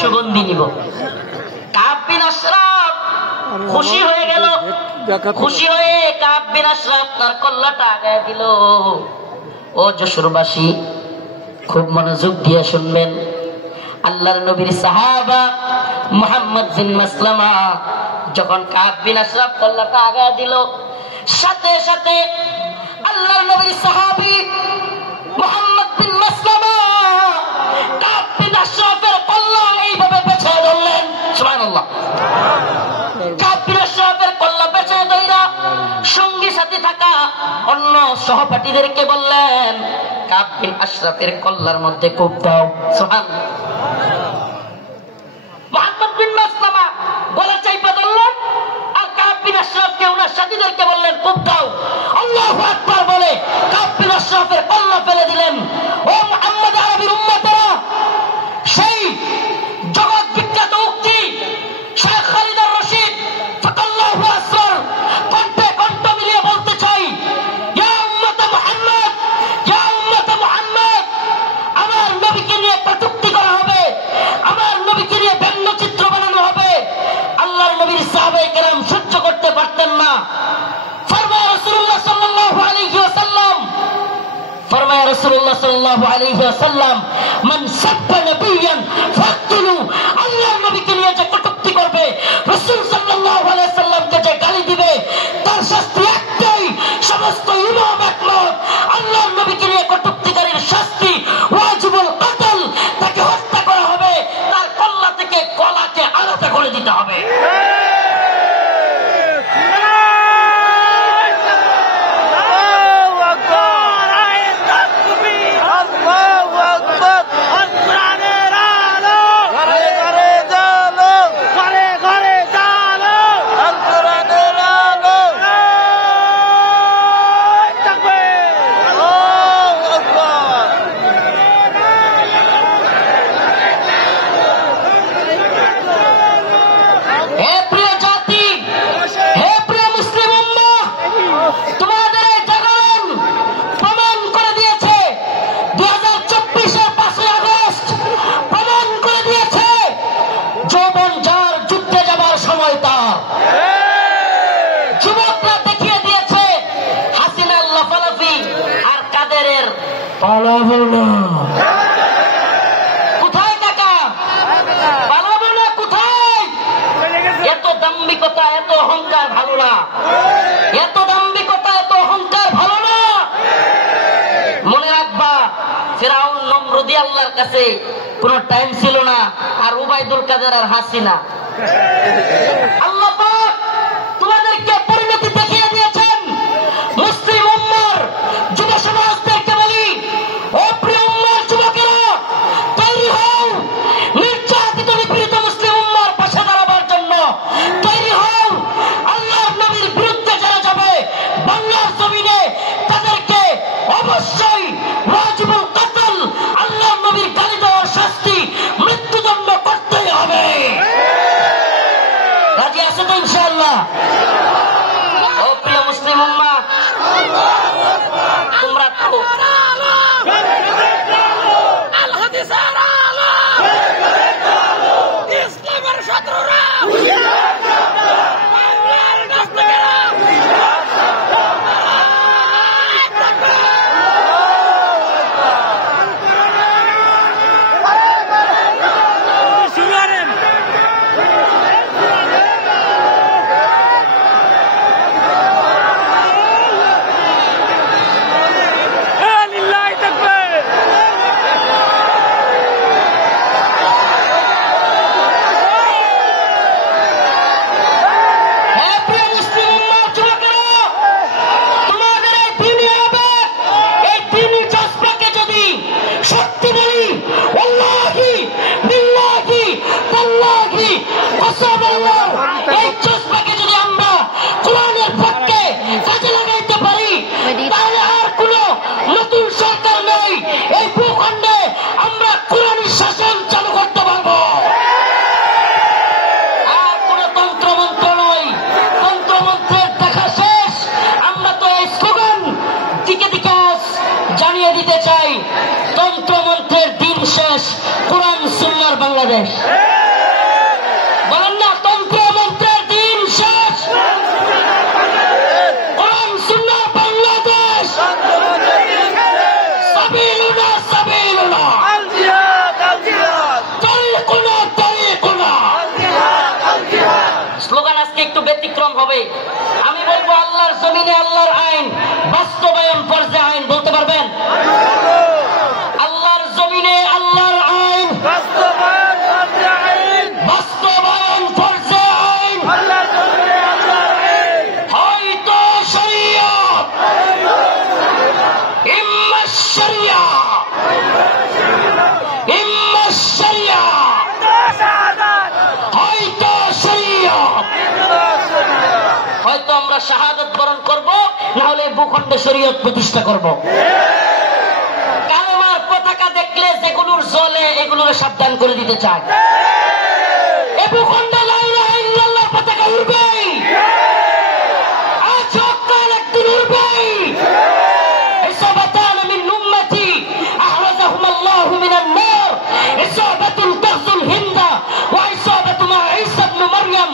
সুগন্ধি নিব। কাব বিন আশরাফ খুশি হয়ে গেল। খুশি হয়ে কাব বিন আশরাফ তার কল্লাটা আগায় দিল। ও যশোরবাসী, খুব মনোযোগ দিয়ে শুনবেন। আল্লাহর নবীর সাহাবা মুহাম্মদ বিন মাসলামা যখন কাব বিন আশরাফ কল্লাটা আগায় দিল, সাথে সাথে আল্লাহর নবীর সাহাবী মুহাম্মদ বিন মাসলামা কাব বিন আশরাফের কল্লা এইভাবে পেছায় ধরলেন। সুবহানাল্লাহ। কাব বিন আশরাফের কল্লা পেছায় ধইরা সঙ্গী সাথী থাকা অন্য সহপাঠীদেরকে বললেন কাব বিন আশরাফের কল্লার মধ্যে কোপ দাও। সুবহানাল্লাহ। মুহাম্মদ বিন মাসলামা গলা চাইপা ধরলেন আর কাব বিন আশরাফকে ওনার সাথীদেরকে বললেন কোপ দাও। আল্লাহু আকবার বলে কাব বিন আশরাফের কল্লা ফেলে দিলেন। ও মুহাম্মদ আরবির উম্মতেরা, সেই জগৎ বিখ্যাত উক্তি শেখ খালিদ আর রশিদ ফাকাল্লাহু আসর কণ্ঠে কণ্ঠ মিলিয়ে বলতে চাই, ইয়া উম্মত মুহাম্মদ, ইয়া উম্মত মুহাম্মদ, আমার নবীকে নিয়ে কটূক্তি করা হবে, আমার নবীকে নিয়ে ব্যঙ্গচিত্র বানানো হবে। আল্লাহর নবীর সাহাবায়ে কেরাম সহ্য করতে পারতেন না। ফরমায় রাসূলুল্লাহ সাল্লাল্লাহু আলাইহি ওয়াসাল্লাম, ফরমায় রাসূলুল্লাহ সাল্লাল্লাহু আলাইহি ওয়াসাল্লাম, মান সাব্বা নবিয়ান ফাকতুলু, আল্লাহর নবীকে নিয়ে যে কটূক্তি করবে, রাসূল সাল্লাল্লাহু আলাইহি ওয়াসাল্লামকে যে গালি দিবে, তার শাস্তি একটাই। সমস্ত ইমাম একমত, আল্লাহর নবীকে নিয়ে কটূক্তিকারীর শাস্তি ওয়াজিবুল কতল, তাকে হত্যা করা হবে, তার কল্লা থেকে গলাকে আলাদা করে দিতে হবে। কোথায় টাকা পালাবো না? কোথায়? এত দাম্ভিকতা, এত অহংকার ভালো না। এত দাম্ভিকতা, এত অহংকার কাছে কোনো টাইম ছিল না, আর উবাইদুল কাদের আর হাসিনা। আল্লাহ পাক তোমাদেরকে পরিণতি দেখিয়ে দিয়েছেন। মুসলিম উম্মার যুব সমাজদেরকে বলি, ও প্রিয় উম্মার যুবকেরা, তৈরি হও নির্যাতিত নিপীড়িত মুসলিম উম্মার পাশে দাঁড়াবার জন্য। তৈরি হও আল্লাহর নবীর বিরুদ্ধে যারা যাবে বাংলার জমিনে, তাদেরকে অবশ্যই ওয়াজিবুল কতল, আল্লাহর নবীর গালি দেওয়ার শাস্তি, মৃত্যুদণ্ড করতেই হবে। রাজি আছো তো ইনশাআল্লাহ? ও প্রিয় মুসলিম উম্মাহ, তোমরা তো ইসলামের শত্রুরা জানিয়ে দিতে চাই, তন্ত্রমন্ত্রের দিন শেষ, কোরআন সুন্নাহর বাংলাদেশ। বলেন না, তন্ত্রমন্ত্রের দিন শেষ, কোরআন সুন্নাহর বাংলাদেশ। সাবিলুনা সাবিলুনা, তারিকুনা তারিকুনা। স্লোগান আজকে একটু ব্যতিক্রম হবে। আমি বলবো, আল্লাহর জমিনে আল্লাহর আইন বাস্তবায়ন ফরজে আইন। বলতে পারবেন? আল্লাহর জমিনে আল্লাহর আইন বাস্তবায়ন ফরজে আইন। হয়তো শরিয়ত, ইম্মা শরিয়া, ইম্মা শরিয়া, হয়তো শরিয়ত। হয়তো আমরা শাহাদাত বরণ করব, না হলে ভূখণ্ডে শরীয়ত প্রতিষ্ঠা করব। কালেমার পতাকা দেখলে যেগুলোর জ্বলে, এগুলোর সাবধান করে দিতে চাই। এ ভূখণ্ডে লা ইলাহা ইল্লাল্লাহর পতাকা উড়বেই, আজ হোক কাল একদিন উড়বেই। ইসাবাতান মিন উম্মতি আহরাজাহুম আল্লাহু মিনান নার, ইসাবাতুন তাগজুল হিন্দা ওয়া ইসাবাতু মা ঈসা ইবনে মারইয়াম।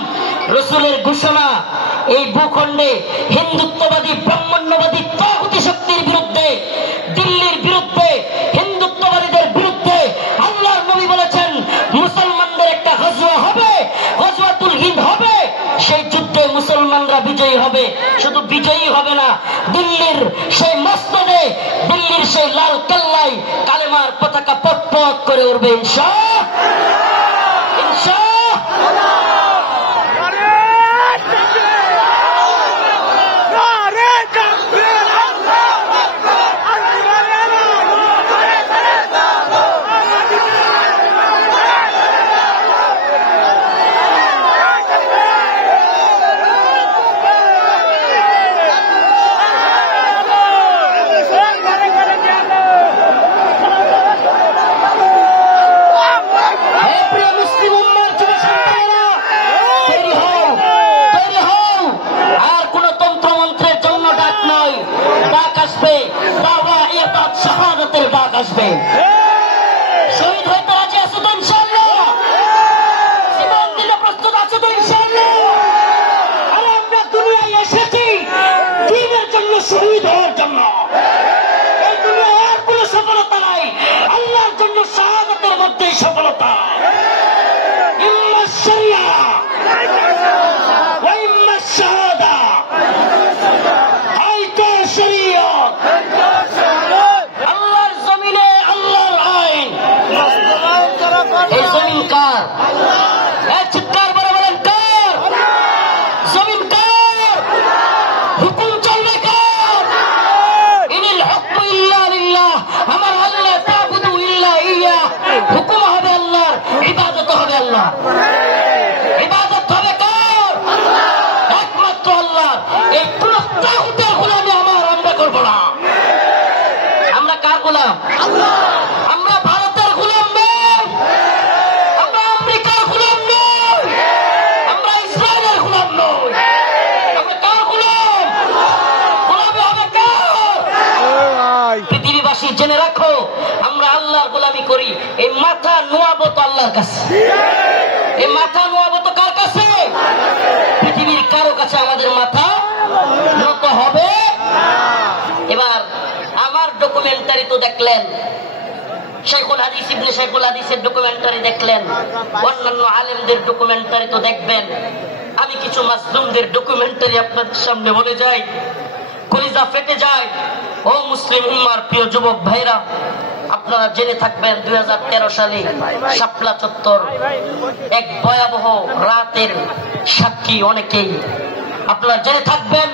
রাসূলের ঘোষণা, এই ভূখণ্ডে হিন্দুত্ববাদী ব্রাহ্মণ্যবাদী তাগুতি শক্তির বিরুদ্ধে, দিল্লির বিরুদ্ধে, হিন্দুত্ববাদীদের বিরুদ্ধে আল্লাহর নবী বলেছেন, মুসলমানদের একটা গজওয়া হবে, গজওয়াতুল হিন্দ হবে। সেই যুদ্ধে মুসলমানরা বিজয়ী হবে। শুধু বিজয়ী হবে না, দিল্লির সেই মসনদে, দিল্লির সেই লাল কেল্লায় কালেমার পতাকা পট পট করে উঠবে ইনশাআল্লাহ, ইনশাআল্লাহ। আসবে, শহীদ হইতে রাজি আছো তো ইনশাআল্লাহ? জীবন দিতে প্রস্তুত আছো তো ইনশাআল্লাহ? আরে আমরা দুনিয়ায় এসেছি দ্বীনের জন্য, শহীদ হওয়ার জন্য। এই দুনিয়ায় আর কোনো সফলতা নাই, আল্লাহর জন্য শাহাদাতের মধ্যেই সফলতা। ইম্মা শরিয়া ওয়া ইম্মা শাহাদা, হয়তো শরিয়ত। আল্লাহর জমিনে আল্লাহ এই জমিন কার? চিৎকার করে বলেন কার? জমিন কার? হুকুম চলবে কার? ইনিল হুকমু ইল্লা লিল্লাহ, আমার আল্লাহ তা'বুদু ইল্লা ইয়্যাহ। হুকুম হবে আল্লাহর, ইবাদত হবে আল্লাহ। ইবাদত হবে কার? একমাত্র আল্লাহ। এই পুরো তাগুতের গোলামি আমরা করব না। আমরা কার গোলাম? আমরা ভারতের গোলাম নই, আমরা আমেরিকার গোলাম নই, আমরা ইসরায়েলের গোলাম নই। আমরা কার গোলাম? গোলামি হবে কার? পৃথিবীবাসী জেনে রাখো, আমরা আল্লাহর গোলামি করি। এই মাথা নোয়াবো তো আল্লাহর কাছে। এই মাথা নোয়াবো তো কার কাছে? পৃথিবীর কারো কাছে আমাদের মাথা নত হবে। এবার আমার ডকুমেন্টারি তো দেখলেন, শেখুল হাদিস ইবনে শেখুল হাদিসের ডকুমেন্টারি দেখলেন, অন্যান্য আলেমদের ডকুমেন্টারি তো দেখবেন। আমি কিছু মাসলুমদের ডকুমেন্টারি আপনাদের সামনে বলে যাই, কলিজা ফেটে যায়। ও মুসলিম উম্মার প্রিয় যুবক ভাইরা, আপনারা জেনে থাকবেন 2013 সালে শাপলা চত্বর এক ভয়াবহ রাতের সাক্ষী অনেকেই। আপনারা জেনে থাকবেন।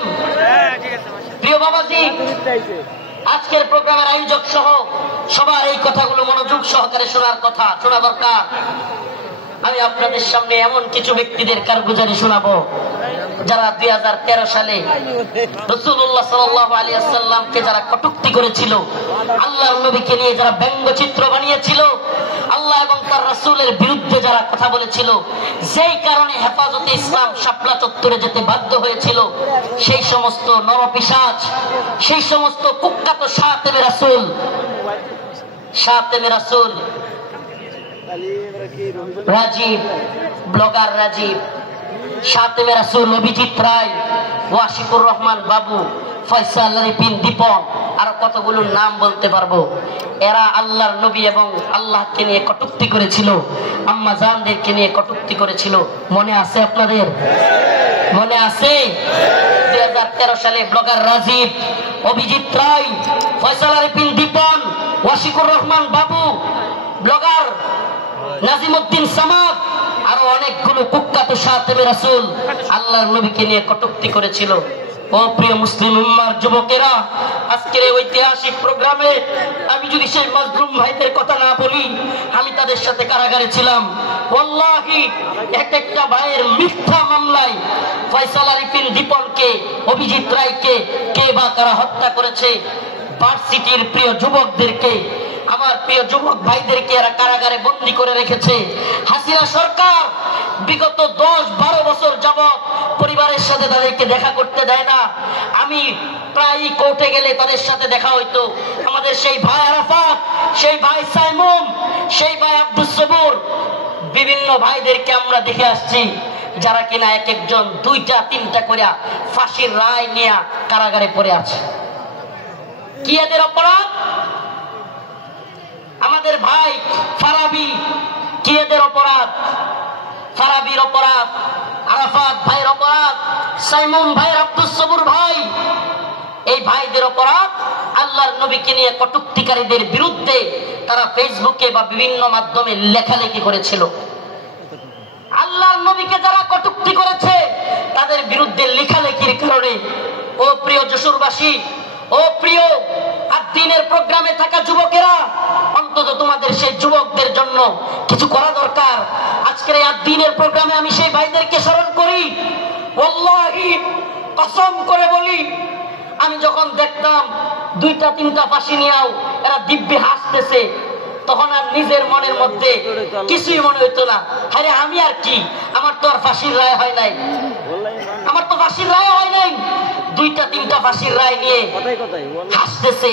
প্রিয় বাবাজি, আজকের প্রোগ্রামের আয়োজক সহ সবার এই কথাগুলো মনোযোগ সহকারে শোনা দরকার। আমি আপনাদের সামনে এমন কিছু ব্যক্তিদের কারগুজারি শোনাবো যারা 2013 সালে রাসূলুল্লাহ সাল্লাল্লাহু আলাইহি ওয়াসাল্লামকে যারা কটূক্তি করেছিল, আল্লাহর নবীকে নিয়ে যারা ব্যঙ্গচিত্র বানিয়েছিল, আল্লাহ এবং তার রাসূলের বিরুদ্ধে যারা কথা বলেছিল, যেই কারণে হেফাজতে ইসলাম শাপলা চত্বরে যেতে বাধ্য হয়েছিল, সেই সমস্ত নরপিশাচ, সেই সমস্ত কুখ্যাত শাতেমে রাসূল রাজীব, ব্লগার রাজীব, শাতেমে রাসূল অভিজিৎ রায়, ওয়াশিকুর রহমান বাবু, ফয়সাল আরিফিন দীপন, আর কতগুলো নাম বলতে পারবো। এরা আল্লাহর নবী এবং আল্লাহকে নিয়ে কটূক্তি করেছিল, আম্মা জানদেরকে নিয়ে কটূক্তি করেছিল। মনে আছে আপনাদের? মনে আছে? 2013 সালে ব্লগার রাজীব, অভিজিৎ রায়, ফয়সাল আরিফিন দীপন, ওয়াশিকুর রহমান বাবু, ব্লগার নাজিমউদ্দিন সামাদ, আরো অনেকগুলো কুখ্যাত শাতেমে রাসূল আল্লাহর নবীকে নিয়ে কটূক্তি করেছিল। ও প্রিয় মুসলিম উম্মার যুবকেরা, আজকের ঐতিহাসিক প্রোগ্রামে আমি যদি সেই মাজলুম ভাইদের কথা না বলি, আমি তাদের সাথে কারাগারে ছিলাম। ওয়াল্লাহি একটা ভাইয়ের মিথ্যা মামলায় ফয়সাল আরিফিন দীপনকে, অভিজিৎ রায়কে কে বা কারা হত্যা করেছে। ভার্সিটির প্রিয় যুবকদেরকে, আমার প্রিয় যুবক ভাইদেরকে এরা কারাগারে বন্দী করে রেখেছে। হাসিনা সরকার বিগত 10-12 বছর যাবত পরিবারের সাথে তাদেরকে দেখা করতে দেয় না। আমি প্রায় কোর্টে গেলে তাদের সাথে দেখা হইতো। আমাদের সেই ভাই আরাফাত, সেই ভাই সাইমুম, সেই ভাই আব্দুস সবুর, বিভিন্ন ভাইদেরকে আমরা দেখে আসছি যারা কিনা এক একজন 2টা-3টা করে ফাঁসির রায় নিয়ে কারাগারে পড়ে আছে। কি এদের অপরাধ? আমাদের ভাই ফারাবি, কি এদের অপরাধ? ফারাবির অপরাধ, আরাফাত ভাইয়ের অপরাধ, সাইমুম ভাইয়ের, আব্দুস সবুর ভাই, এই ভাইদের অপরাধ আল্লাহর নবীকে নিয়ে কটূক্তিকারীদের বিরুদ্ধে তারা ফেসবুকে বা বিভিন্ন মাধ্যমে লেখালেখি করেছিল। আল্লাহর নবীকে যারা কটূক্তি করেছে তাদের বিরুদ্ধে লেখালেখির কারণে, ও প্রিয় যশোরবাসী, ও প্রিয় আদ-দ্বীনের প্রোগ্রামে থাকা যুবকেরা, অন্তত তোমাদের সেই যুবকদের জন্য কিছু করা দরকার। আজকের এই আদ-দ্বীনের প্রোগ্রামে আমি সেই ভাইদেরকে স্মরণ করি। ওয়াল্লাহি কসম করে বলি, আমি যখন দেখতাম 2টা-3টা ফাঁসি নিয়েও এরা দিব্যি হাসতেছে, তখন আর নিজের মনের মধ্যে কিছুই মনে হইতো না। আরে আমি আর কি, আমার তো আর ফাঁসির রায় হয় নাই, আমার তো ফাঁসির রায় হয় নাই। 2টা-3টা ফাঁসির রায় নিয়ে হাসতেছে,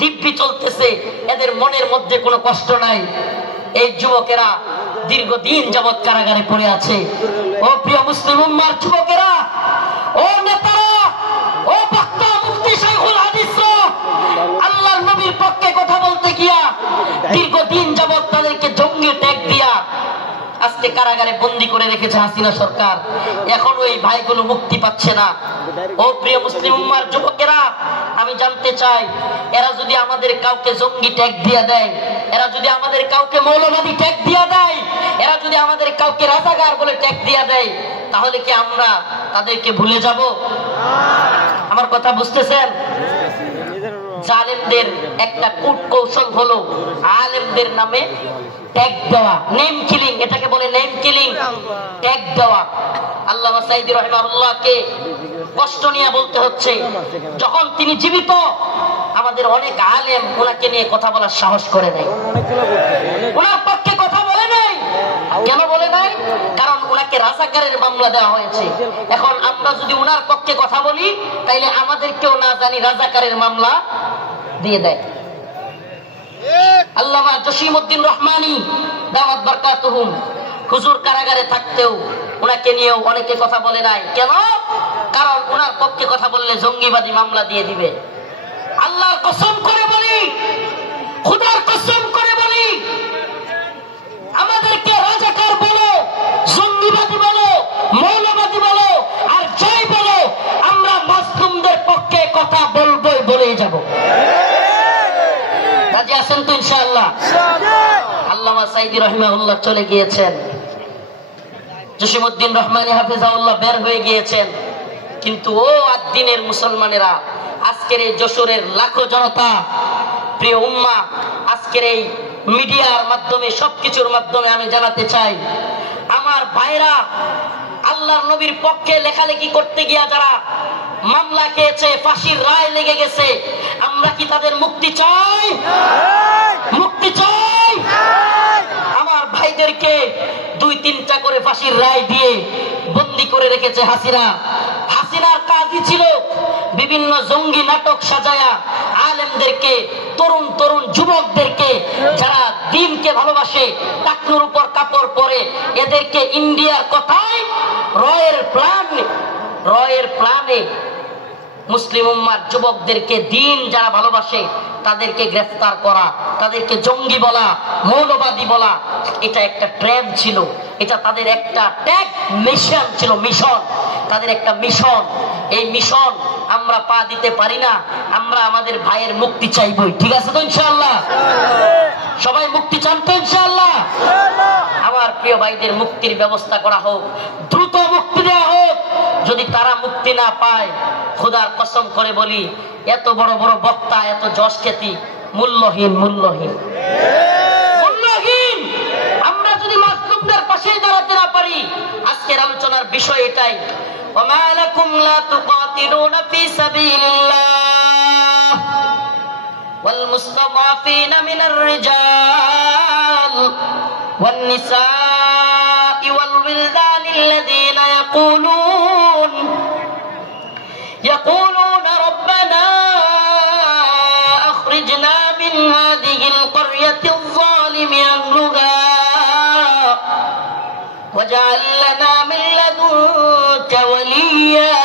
দিব্যি চলতেছে, এদের মনের মধ্যে কোনো কষ্ট নাই। এই যুবকেরা দীর্ঘদিন যাবৎ কারাগারে পড়ে আছে। ও প্রিয় মুসলিম উম্মার যুবকেরা, ও নেতারা, ও বক্তা মুফতি শাইখুল হাদিসরা, আল্লাহর নবীর পক্ষে কথা বলতে গিয়া দীর্ঘদিন যাবৎ তাদেরকে জঙ্গি ট্যাগ দিয়া আজকে কারাগারে বন্দী করে রেখেছে হাসিনা সরকার। এখন ওই ভাইগুলো মুক্তি পাচ্ছে না। ও প্রিয় মুসলিম উম্মার যুবকেরা, আমি জানতে চাই, এরা যদি আমাদের কাউকে জঙ্গি ট্যাগ দিয়ে দেয়, এরা যদি আমাদের কাউকে মৌলবাদী ট্যাগ দিয়ে কাউকে রাজাকার বলে ট্যাগ দিয়া দেয়, তাহলে কি আমরা তাদেরকে ভুলে যাব? আমার কথা বুঝতেছেন? জালেমদের একটা কূট কৌশল হলো আলেমদের নামে ট্যাগ দেওয়া, নেম কিলিং, এটাকে বলে নেম কিলিং, ট্যাগ দেওয়া। আল্লামা সাঈদী রাহিমাহুল্লাহকে কষ্ট নিয়ে বলতে হচ্ছে, যখন তিনি জীবিত আমাদের অনেক আলেম ওনাকে নিয়ে কথা বলার সাহস করে নাই, ওনার পক্ষে কথা বলে নাই। কেন বলে নাই? কারণ ওনাকে রাজাকারের মামলা দেওয়া হয়েছে। এখন আমরা যদি ওনার পক্ষে কথা বলি তাইলে আমাদেরকেও না জানি রাজাকারের মামলা দিয়ে দেয়। আল্লামা জসিমউদ্দিন রহমানী দাওয়াত বারাকাতুহুম হুজুর কারাগারে থাকতেও ওনাকে নিয়েও অনেকে কথা বলে নাই। কেন? কারণ ওনার পক্ষে কথা বললে জঙ্গিবাদী মামলা দিয়ে দিবে। আল্লাহর কসম করে বলি, খোদার কসম করে বলি, আমাদেরকে রাজাকার বলো, জঙ্গিবাদী বলো, মৌলবাদী বলো, আর যাই বলো, আমরা মাসলুমদের পক্ষে কথা বলবোই, বলেই যাব। রাজি আছেন তো ইনশাআল্লাহ? আল্লামা সাঈদী রাহিমাহুল্লাহ চলে গিয়েছেন, জসিমউদ্দিন রহমানী হাফিজাহুল্লাহ বের হয়ে গিয়েছেন, কিন্তু ও আদ-দ্বীনের মুসলমানেরা, আজকের এই যশোরের লাখো জনতা, প্রিয় উম্মাহ, আজকের এই মিডিয়ার মাধ্যমে, সবকিছুর মাধ্যমে আমি জানাতে চাই, আমার ভাইরা আল্লাহর নবীর পক্ষে লেখালেখি করতে গিয়া যারা মামলা খেয়েছে, ফাঁসির রায় লেগে গেছে, আমরা কি তাদের মুক্তি চাই? মুক্তি চাই। আমার ভাইদেরকে 2-3টা করে ফাঁসির রায় দিয়ে বন্দী করে রেখেছে হাসিনা। হাসিনার কাজই ছিল বিভিন্ন জঙ্গি নাটক সাজায়া আলেমদেরকে, তরুণ তরুণ যুবকদেরকে যারা দ্বীনকে ভালোবাসে, টাকনুর উপর কাপড় পরে, এদেরকে ইন্ডিয়ার কথায় রয়ের প্ল্যানে মুসলিম উম্মার যুবকদেরকে, দ্বীন যারা ভালোবাসে তাদেরকে গ্রেফতার করা, তাদেরকে জঙ্গি বলা, মৌলবাদী বলা, এটা একটা ট্রেন্ড ছিল, এটা তাদের একটা ট্যাগ মিশন ছিল, মিশন, তাদের একটা মিশন। এই মিশন আমরা পা দিতে পারি না। আমরা আমাদের ভাইয়ের মুক্তি চাইবই, ঠিক আছে তো ইনশাআল্লাহ? সবাই মুক্তি চান তো ইনশাআল্লাহ? আমার প্রিয় ভাইদের মুক্তির ব্যবস্থা করা হোক, দ্রুত মুক্তি দেওয়া হোক। যদি তারা মুক্তি না পায়, খোদার কসম করে বলি, এত বড় বড় বক্তা, এত যশ খ্যাতি মূল্যহীন, মূল্যহীন, মূল্যহীন। আমরা যদি মাসলুমদের পাশে দাঁড়াতে না পারি, আজকের আলোচনার বিষয় এটাই, ওমা লাকুম লা তুকাতিলুনা ফি সাবিলিল্লাহ ওয়াল মুস্তাদাফিনা মিনার রিজাল ওয়ান নিসাই ওয়াল উইলদানিল্লাযীনা يقولون ربنا أخرجنا من هذه القرية الظالم أهلها واجعل لنا من لدنك وليا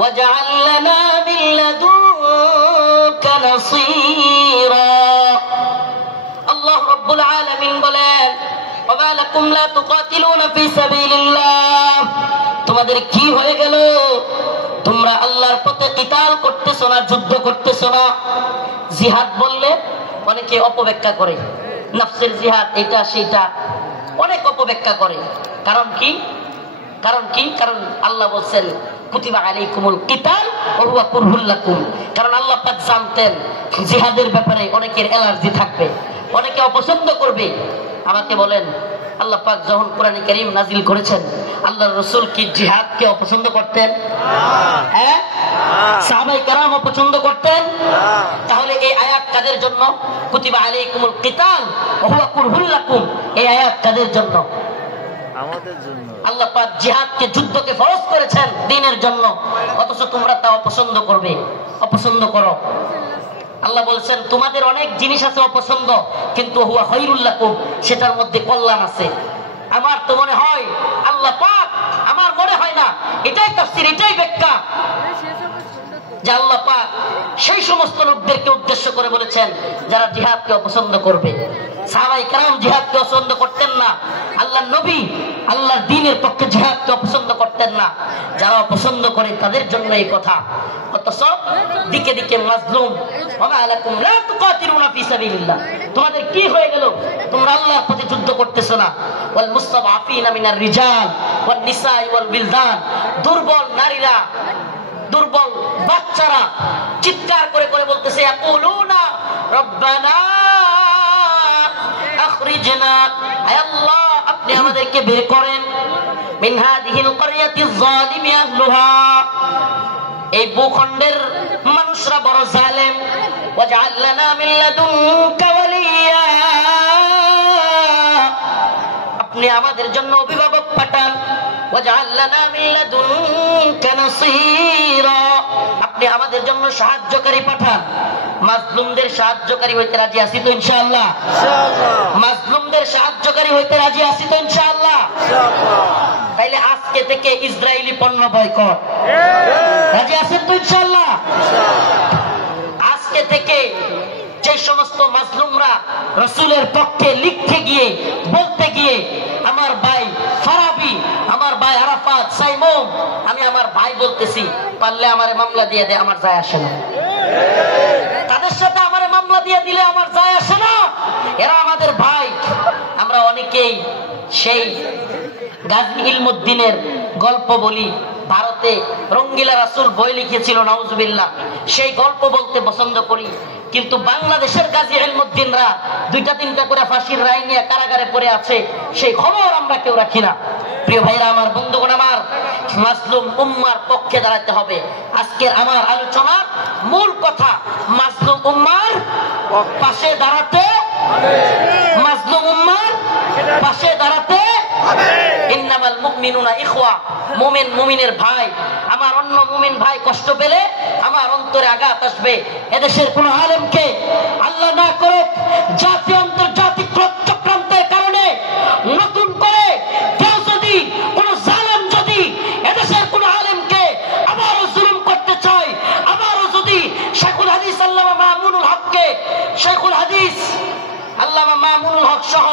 واجعل لنا من لدنك نصيرا الله رب العالمين বলেন وما لكم لا تقاتلون في سبيل الله তোমাদের কি হয়ে গেল? তোমরা আল্লাহর পথে কিতাল করতেছ না, যুদ্ধ করতেছ না। জিহাদ বললে অনেকে অপব্যাখ্যা করে, নফসের জিহাদ, এটা সেটা অনেক অপব্যাখ্যা করে। কারণ কি? কারণ আল্লাহ বলছেন কুতিবা আলাইকুমুল কিতাল ওয়া হুয়া কুরহুল লাকুম। কারণ আল্লাহ পাক জানতেন জিহাদের ব্যাপারে অনেকের অ্যালার্জি থাকবে, অনেকে অপছন্দ করবে। আমাকে বলেন, আল্লাহ পাক যখন কোরআনে কারীম নাজিল করেছেন, আল্লাহর রাসূল কি জিহাদকে অপছন্দ করতেন? হ্যাঁ, সাহাবায়ে কেরাম অপছন্দ করতেন। তাহলে এই আয়াত কাদের জন্য? কুতিবা আলাইকুমুল কিতাল ওয়া হুয়া কুরহুল লাকুম, এই আয়াত কাদের জন্য? আমাদের জন্য। আল্লাহ পাক জিহাদকে, যুদ্ধকে ফরজ করেছেন দ্বীনের জন্য, অথচ তোমরা তা অপছন্দ করবে, অপছন্দ করো। আল্লাহ বলছেন তোমাদের অনেক জিনিস আছে অপছন্দ, কিন্তু হুয়া খায়রুল লাকুম, সেটার মধ্যে কল্যাণ আছে। আমার তো মনে হয় আল্লাহ পাক, আমার মনে হয় না, এটাই তাফসীর, এটাই ব্যাখ্যা, যে আল্লাহ পাক সেই সমস্ত লোকদেরকে উদ্দেশ্য করে বলেছেন যারা জিহাদকে অপছন্দ করবে। সাহাবায়ে কেরাম জিহাদকে পছন্দ করতেন না, আল্লাহর নবী আল্লাহর দ্বীনের পক্ষে জিহাদকে অপছন্দ করতেন না। যারা অপছন্দ করে তাদের জন্য এই কথা। অথচ দিকে দিকে মাজলুম, ওমা লাকুম লা তুকাতিলুনা ফি সাবিলিল্লাহ, তোমাদের কি হয়ে গেল? তোমরা আল্লাহর পথে যুদ্ধ যুদ্ধ করতেছ না। ওয়াল মুস্তাদআফিনা মিনার রিজাল ওয়ান নিসাই ওয়াল বিলদান, দুর্বল নারীরা, দুর্বল বাচ্চারা চিৎকার করে করে বলতেছে ইয়াকুলুনা রব্বানা আখরিজনা, হে আল্লাহ আপনি আমাদেরকে বের করেন, মিন হাদিহিল ক্বরিয়াতিজ যালিমি আহলুহা, এই ভূখণ্ডের মানুষরা বড় জালেম, ওয়াজআল লানা মিন লাদুনকা ওয়ালিয়া, আপনি আমাদের জন্য অভিভাবক পাঠান, ওয়াজআল লানা মিন লাদুনকা নাসীরা, আপনি আমাদের জন্য সাহায্যকারী পাঠান। মাজলুমদের সাহায্যকারী হইতে রাজি আছি তো ইনশাআল্লাহ? মাজলুমদের সাহায্যকারী হইতে রাজি আছি তো ইনশাআল্লাহ? তাইলে আজকে থেকে ইসরায়েলি পণ্য বয়কট, রাজি আছেন তো ইনশাআল্লাহ? আজকে থেকে যে সমস্ত মাজলুমরা রাসূলের পক্ষে লিখতে গিয়ে বলতে গিয়ে আমার ভাই ফারাবি, আমার ভাই আরাফাত, সাইমুম, আমি আমার ভাই বলতেছি, পারলে আমারে মামলা দিয়ে দে, আমার যায় আসে না। তাদের সাথে আমারে মামলা দিয়ে দিলে আমার যায় আসে না, এরা আমাদের ভাই। আমরা অনেকেই সেই গাজী ইলমুদ্দিনের গল্প বলি, ভারতে রঙ্গিলা রাসূল বই লিখেছিল নাউজুবিল্লাহ, সেই গল্প বলতে পছন্দ করি। কিন্তু বাংলাদেশের গাজী ইলমুদ্দিনরা 2টা-3টা করে ফাঁসির রায় নিয়ে কারাগারে পড়ে আছে, সেই খবর আমরা কেউ রাখি না। প্রিয় ভাইরা আমার, বন্ধুগণ আমার, মাজলুম উম্মার পক্ষে দাঁড়াতে হবে। আজকের আমার আলোচনার মূল কথা মাজলুম উম্মার পাশে দাঁড়াতে, মাজলুম উম্মার পাশে দাঁড়াতে। ইন্নামাল মুমিনুনা ইখওয়া, মুমিন মুমিনের ভাই। আমার অন্য মুমিন ভাই কষ্ট পেলে আমার অন্তরে আঘাত আসবে। এদেশের কোন আলেমকে আল্লাহ না করুক জাতীয় আন্তর্জাতিক চক্রান্তের কারণে নতুন করে কেউ যদি কোন জালেম যদি এদেশের কোন আলেমকে আবারও জুলুম করতে চায়, আবারও যদি শেখুল হাদিস আল্লামা মামুনুল হককে, শেখুল হাদিস আল্লামা মামুনুল হক সহ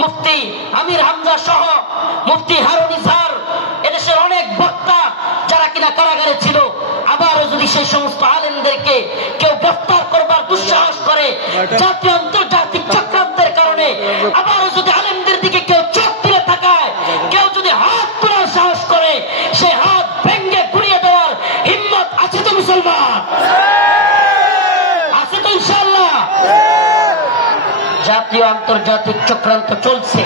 মুফতি আমির হামজা সহ মুফতি হারুন ইজহার, এদেশের অনেক বক্তা যারা কিনা কারাগারে ছিল, আবারও যদি সেই সমস্ত আলেমদেরকে কেউ গ্রেফতার করবার দুঃসাহস করে জাতীয় আন্তর্জাতিক চক্রান্তের কারণে, আবারও যদি আলেমদের দিকে কেউ চোখ তুলে তাকায়, কেউ যদি হাত তোলার সাহস করে, সে হাত ভেঙ্গে গুড়িয়ে দেওয়ার হিম্মত আছে তো মুসলমান? আছে তো ইনশাআল্লাহ? জাতীয় আন্তর্জাতিক চক্রান্ত চলছে।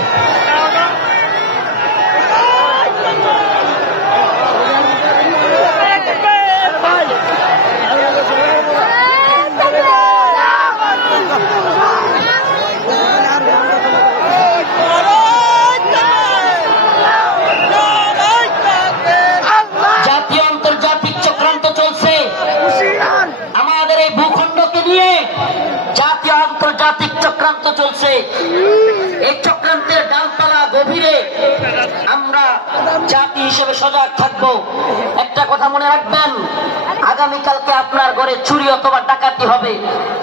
জাতীয় আন্তর্জাতিক চক্রান্ত চলছে আমাদের এই ভূখণ্ডকে নিয়ে, জাতীয় আন্তর্জাতিক চক্রান্ত চলছে। এই চক্রান্তের ডালপালা গভীরে আমরা জাতি হিসেবে সজাগ থাকবো। একটা কথা মনে রাখবেন, আগামীকালকে আপনার ঘরে চুরি অথবা ডাকাতি হবে,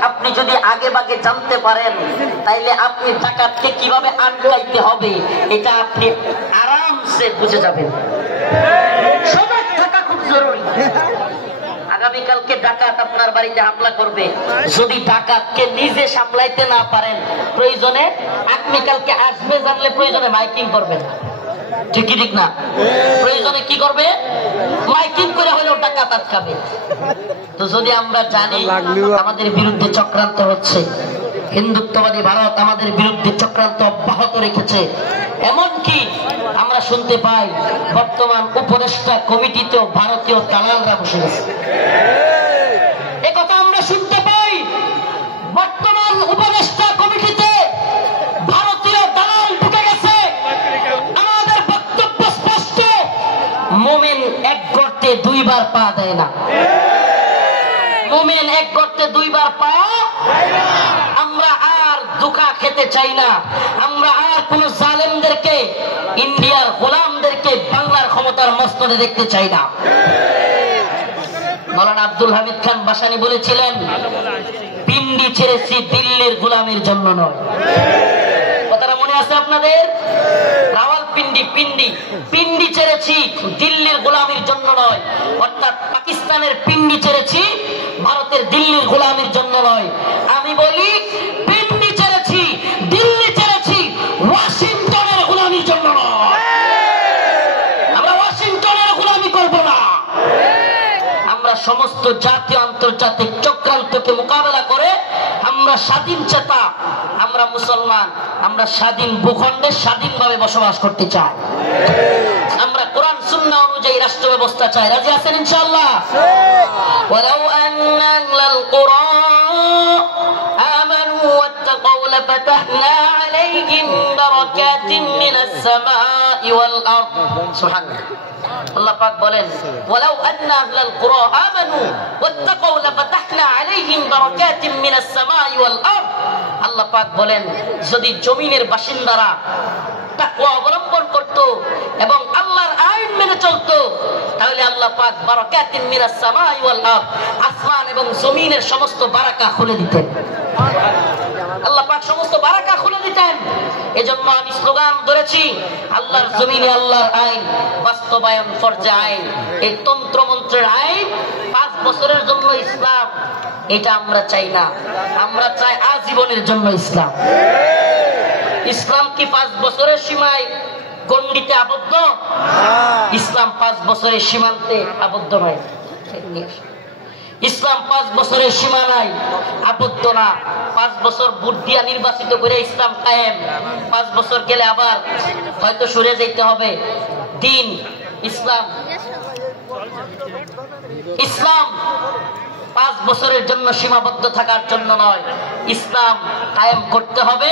আপনি যদি আগে ভাগে জানতে পারেন, তাইলে আপনি ডাকাতকে কিভাবে আটকাইতে হবে এটা আপনি আরামসে বুঝে যাবেন। সজাগ থাকা খুব জরুরি। আগামীকালকে ডাকাত আপনার বাড়িতে হামলা করবে, যদি ডাকাতকে নিজে সামলাইতে না পারেন, প্রয়োজনে আপনি কালকে আসবে জানলে প্রয়োজনে মাইকিং করবেন, ঠিক কি ঠিক না? প্রয়োজনে কি করবে? মাইকিং করে হলেও ডাকাত আটকাবে। তো যদি আমরা জানি আমাদের বিরুদ্ধে চক্রান্ত হচ্ছে, হিন্দুত্ববাদী ভারত আমাদের বিরুদ্ধে চক্রান্ত অব্যাহত রেখেছে, এমনকি আমরা শুনতে পাই বর্তমান উপদেষ্টা কমিটিতেও ভারতীয় দালালরা বসে গেছে। একথা আমরা শুনতে পাই, বর্তমান উপদেষ্টা কমিটিতে ভারতীয় দালাল ঢুকে গেছে। আমাদের বক্তব্য স্পষ্ট, মুমিন এক গর্তে দুইবার পা দেয় না। মুমিন এক গর্তে দুইবার পা। আমরা আর ধোঁকা খেতে চাই না, আমরা আর কোন জালেমদেরকে, ইন্ডিয়ার গোলামদেরকে বাংলার ক্ষমতার মস্তদে দেখতে চাই না। মাওলানা আব্দুল হামিদ খান বাসানী বলেছিলেন, পিন্ডি ছেড়েছি দিল্লির গোলামের জন্য নয়। কথাটা মনে আছে আপনাদের? রাওয়ালপিন্ডি পিন্ডি, পিন্ডি ছেড়েছি দিল্লির গোলামের জন্য নয়। অর্থাৎ পাকিস্তানের পিন্ডি ছেড়েছি, ভারতের দিল্লির গোলামের জন্য নয়। আমি বলি পিন্ডি ছেড়েছি, দিল্লি ছেড়েছি, সমস্ত জাতীয় আন্তর্জাতিক চক্রান্তকে মোকাবেলা করে আমরা স্বাধীন চেতা, আমরা মুসলমান, আমরা স্বাধীন ভূখণ্ডে স্বাধীনভাবে বসবাস করতে চাই। আমরা কোরআন সুন্নাহ অনুযায়ী রাষ্ট্র ব্যবস্থা চাই। রাজি আছেন ইনশাআল্লাহ? ওয়ালাউ আন্না আহলাল কুরা আমানু ওয়াত্তাকাউ লাফাতাহনা আলাইহিম বারাকাতিন মিনাস সামাই ওয়াল আরদ। সুবহানাল্লাহ। আল্লাহ পাক বলেন ওয়ালাউ আন্না আহলাল কুরা আমানু ওয়াত্তাকাউ লাফাতাহনা আলাইহিম বারাকাতিন মিনাস সামাই ওয়াল আরদ। আল্লাহ পাক বলেন যদি জমিনের বাসিন্দারা তাকওয়া অবলম্বন করত এবং আল্লাহর আইন মেনে চলতো তাহলে আল্লাহ পাক বারাকাতিন মিনাস সামাই ওয়াল আরদ, আসমান এবং জমিনের সমস্ত বারাকা খুলে দিতেন। আল্লাহ পাক সমস্ত বারাকা খুলে দিতেন। এজন্য আমি স্লোগান ধরেছি আল্লাহর জমিনে আল্লাহর আইন বাস্তবায়ন ফরজে আইন। এই তন্ত্র মন্ত্রের আইন 5 বছরের জন্য ইসলাম, এটা আমরা চাই না। আমরা চাই আজীবনের জন্য ইসলাম। ইসলাম কি 5 বছরের সীমায় গণ্ডিতে আবদ্ধ? ইসলাম 5 বছরের সীমান্তে আবদ্ধ নয়। ইসলাম 5 বছরের সীমানায় আবদ্ধ না। 5 বছর ভোট দিয়া নির্বাচিত করে ইসলাম কায়েম। 5 বছর গেলে আবার হয়তো সরে যেতে হবে। দিন ইসলাম, ইসলাম 5 বছরের জন্য সীমাবদ্ধ থাকার জন্য নয়। ইসলাম কায়েম করতে হবে,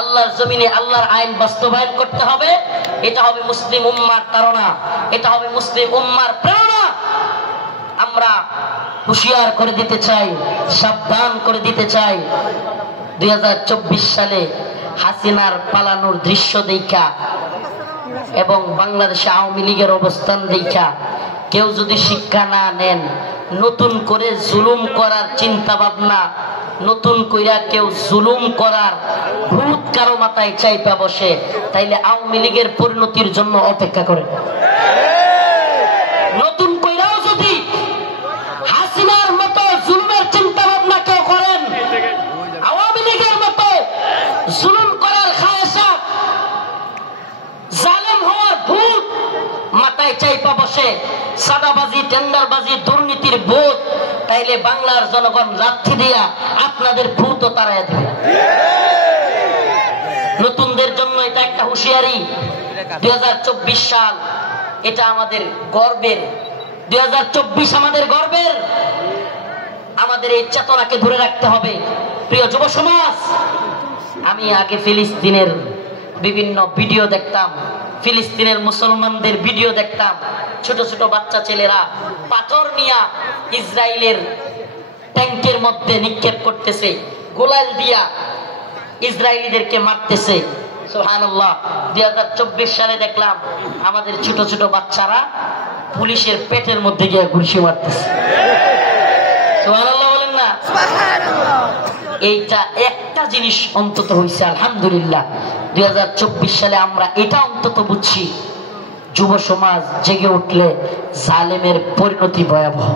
আল্লাহর জমিনে আল্লাহর আইন বাস্তবায়ন করতে হবে। এটা হবে মুসলিম উম্মার তাড়না, এটা হবে মুসলিম উম্মার প্রেরণা। আমরা হুঁশিয়ার করে দিতে চাই, সাবধান করে দিতে চাই। 2024 সালে হাসিনার পালানোর দৃশ্য দেখা এবং বাংলাদেশে আওয়ামী লীগের অবস্থান দেখা কেউ যদি শিক্ষা না নেন, নতুন করে জুলুম করার চিন্তা ভাবনা, নতুন কইরা কেউ জুলুম করার ভূত কারো মাথায় চাইপা বসে, তাইলে আওয়ামী লীগের পরিণতির জন্য অপেক্ষা করে। নতুন কইরাও যদি হাসিনার মতো জুলুমের চিন্তা ভাবনা কেউ করেন, আওয়ামী লীগের মতো জুলুম করার খায়েশাত, জালেম হওয়ার ভূত মাথায় চাইপা বসে, সাদাবাজি, টেন্ডারবাজি, দুর্নীতির ভূত, তাইলে বাংলার জনগণ লাথি দিয়া আপনাদের ভূত তাড়ায় দেবে। নতুনদের জন্য এটা একটা হুঁশিয়ারি। 2024 সাল এটা আমাদের গর্বের। 2024 আমাদের গর্বের। আমাদের এই চেতনাকে ধরে রাখতে হবে। প্রিয় যুব সমাজ, আমি আগে ফিলিস্তিনের বিভিন্ন ভিডিও দেখতাম, ফিলিস্তিনের মুসলমানদের ভিডিও দেখতাম। ছোট ছোট বাচ্চা ছেলেরা পাথর নিয়ে ইসরায়েলের ট্যাঙ্কের মধ্যে নিক্ষেপ করতেছে, গোলাল দিয়া ইসরায়েলিদেরকে মারতেছে। সুবহানাল্লাহ। 2024 সালে দেখলাম আমাদের ছোট ছোট বাচ্চারা পুলিশের পেটের মধ্যে গিয়ে ঘুষি মারতেছে। সুবহানাল্লাহ বলেন না? এইটা একটা জিনিস অন্তত হয়েছে, আলহামদুলিল্লাহ। 2024 সালে আমরা এটা অন্তত বুঝছি, যুব সমাজ জেগে উঠলে জালেমের পরিণতি ভয়াবহ।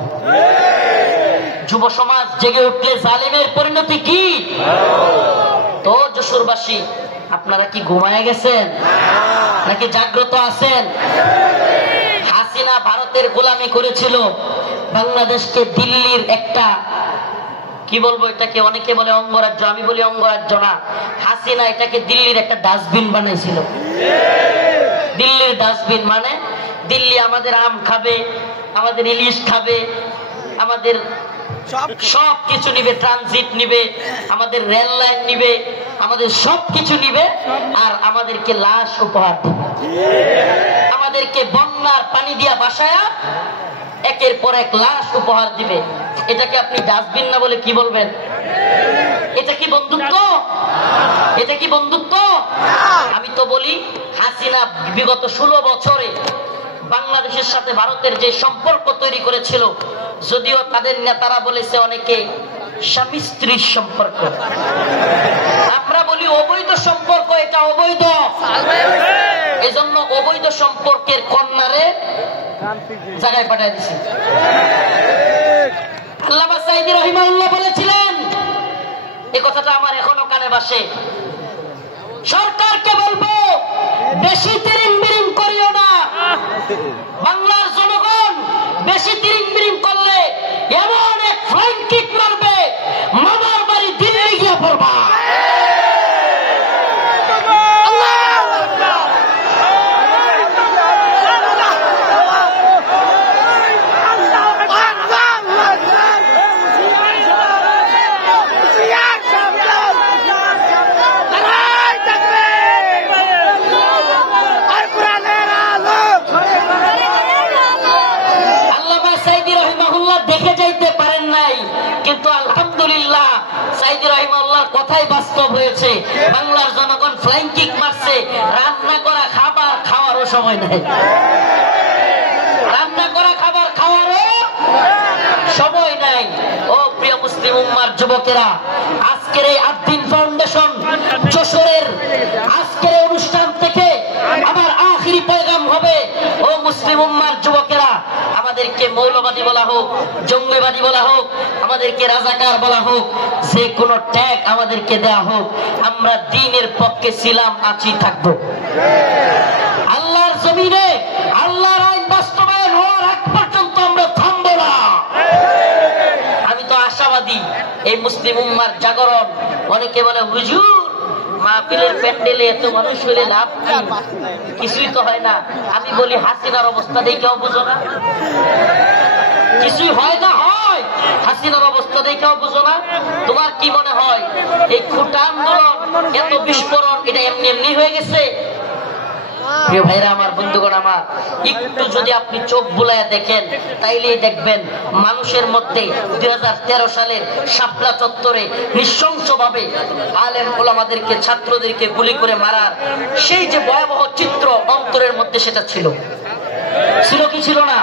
যুব সমাজ জেগে উঠলে জালেমের পরিণতি কি? তো যশোরবাসী, আপনারা কি ঘুমায় গেছেন নাকি জাগ্রত আছেন? হাসিনা ভারতের গোলামি করেছিল, বাংলাদেশকে দিল্লির একটা, কি বলবো এটাকে, অনেকে বলে অঙ্গরাজ্য, আমি বলি অঙ্গরাজ্য না। হাসিনা এটাকে দিল্লির একটা ডাস্টবিন বানাইছিল। দিল্লির ডাস্টবিন মানে দিল্লি আমাদের আম খাবে, আমাদের ইলিশ খাবে, আমাদের সব কিছু নিবে, ট্রানজিট নিবে, আমাদের রেল লাইন নিবে, আমাদের সব কিছু নিবে, আর আমাদেরকে লাশ উপহার দিবে। আমাদেরকে বন্যার পানি দিয়া বাসায়া একের পর এক লাশ উপহার দিবে। এটাকে আপনি ডাস্টবিন না বলে কি বলবেন? এটা কি বন্ধুত্ব? এটা কি বন্ধুত্ব? আমি তো বলি হাসিনা বিগত 16 বছরে বাংলাদেশের সাথে ভারতের যে সম্পর্ক তৈরি করেছিল, যদিও তাদের নেতারা বলেছে অনেকে স্বামী স্ত্রীর সম্পর্ক, আমরা বলি অবৈধ সম্পর্ক, এটা অবৈধ। এজন্য অবৈধ সম্পর্কের কন্যারে জায়গায় পাঠিয়ে দিছি। আল্লামা সাঈদী রাহিমাহুল্লাহ বলেছিলেন, এই কথাটা আমার এখনো কানে ভাসে, সরকারকে বলবো বেশি তিরিং বিরিং করিও না। বাংলার জনগণ বেশি তিরিং বিরিং করলে আলহামদুলিল্লাহ সাইদি রাহিমাহুল্লাহর কথাই বাস্তব হয়েছে। বাংলার জনগণ ফ্লাইং কিক মারছে, রান্না করা খাবার খাওয়ারও সময় নেই, রান্না করা খাবার খাওয়ারও সময় নাই। ও প্রিয় মুসলিম উম্মার যুবকেরা, আজকের এই আদ্দিন ফাউন্ডেশন যশোরের আজকের অনুষ্ঠান থেকে আমার আখিরি পয়গাম হবে, ও মুসলিম উম্মার যুবকেরা, আমাদেরকে মৌলবাদী বলা হোক, জঙ্গিবাদী বলা হোক, আমাদেরকে রাজাকার বলা হোক, যে কোনো ট্যাগ আমাদেরকে দেয়া হোক, আমরা দ্বীনের পক্ষে ছিলাম, আছি, থাকবো। আল্লাহর জমিনে আল্লাহর আইন বাস্তবায়ন হওয়ার আগ পর্যন্ত আমরা থামবো না। আমি তো আশাবাদী এই মুসলিম উম্মার জাগরণ। অনেকে বলে হুজুর মাহফিলের প্যান্ডেলে এত মানুষ হলে লাভ কি? কিছুই তো হয় না। আমি বলি হাসিনার অবস্থা দেখেও বুঝো না? কিছুই হয় না, হয় হাসিনার অবস্থা দেখেও বুঝো না? তোমার কি মনে হয় এই খুঁটা আন্দোলন, এত বিস্ফোরণ, এটা এমনি এমনি হয়ে গেছে? প্রিয় ভাইরা আমার, বন্ধুগণ আমার, একটু যদি আপনি চোখ বুলাইয়া দেখেন তাইলেই দেখবেন মানুষের মধ্যে 2013 সালের শাপলা চত্বরে নৃশংসভাবে আলেম ওলামাদেরকে, ছাত্রদেরকে গুলি করে মারার সেই যে ভয়াবহ চিত্র অন্তরের মধ্যে, সেটা ছিল কি ছিল না?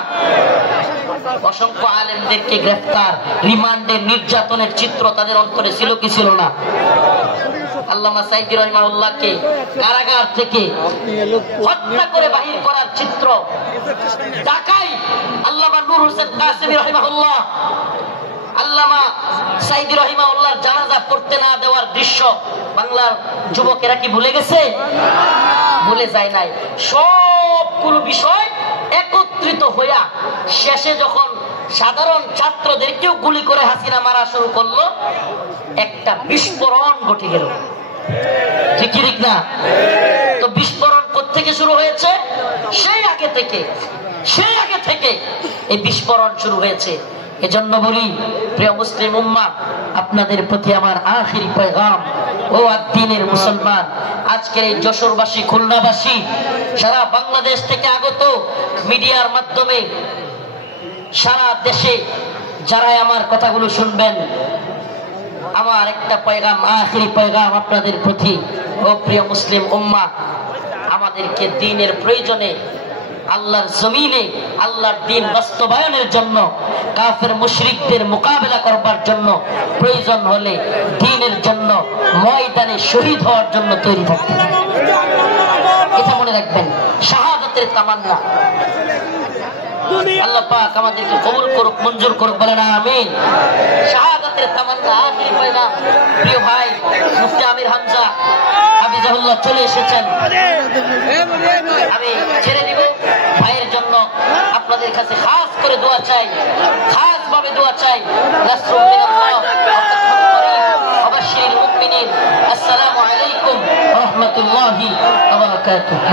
অসংখ্য আলেমদেরকে গ্রেফতার, রিমান্ডে, নির্যাতনের চিত্র তাদের অন্তরে ছিল কি ছিল না? আল্লামা সাইদি রাহিমাহুল্লাহকে কারাগার থেকে হত্যা করে বাহির করার চিত্র, ঢাকায় আল্লামা নূর হোসেন কাসেমী রাহিমাহুল্লাহ, আল্লামা সাইদি রাহিমাহুল্লাহর জানাজা পড়তে না দেওয়ার দৃশ্য বাংলার যুবকেরা কি ভুলে গেছে? ভুলে যায় নাই। সবগুলো বিষয় একত্রিত হইয়া শেষে যখন সাধারণ ছাত্রদেরকেও গুলি করে হাসিনা মারা শুরু করলো, একটা বিস্ফোরণ ঘটে গেল। ঠিক ঠিক না? তো বিস্ফোরণ কোত্থেকে শুরু হয়েছে? সেই আগে থেকে এই বিস্ফোরণ শুরু হয়েছে। এজন্য বলি প্রিয় মুসলিম উম্মাহ, আপনাদের প্রতি আমার আখিরি পয়গাম, ও আদ্দিনের মুসলমান, আজকের এই যশোরবাসী, খুলনাবাসী, সারা বাংলাদেশ থেকে আগত মিডিয়ার মাধ্যমে সারা দেশে যারাই আমার কথাগুলো শুনবেন, আমার একটা পয়গাম, আখিরি পয়গাম আপনাদের প্রতি। ও প্রিয় মুসলিম উম্মাহ, আমাদেরকে দ্বীনের প্রয়োজনে, আল্লাহর জমিনে আল্লাহর দ্বীন বাস্তবায়নের জন্য, কাফের মুশরিকদের মোকাবেলা করবার জন্য, প্রয়োজন হলে দ্বীনের জন্য ময়দানে শহীদ হওয়ার জন্য তৈরি থাকতে হবে। এটা মনে রাখবেন, শাহাদাতের তামান্না। আল্লাহ পাক আমাদেরকে কবুল করুক, মঞ্জুর করুক, বলেন আমিন। শাহাদাতের তামান্না, আখিরি পয়গাম। প্রিয় ভাই মুফতি আমির হামজা হাফিজাহুল্লাহ চলে এসেছেন, আমি ছেড়ে দিব। ভাইয়ের জন্য আপনাদের কাছে খাস করে দোয়া চাই, খাস ভাবে দোয়া চাই। নাসরুম মিনাল্লাহ ওয়া বাশশিরিল মুমিনিন। আসসালামু আলাইকুম ওয়া রাহমাতুল্লাহি ওয়া বারাকাতুহু।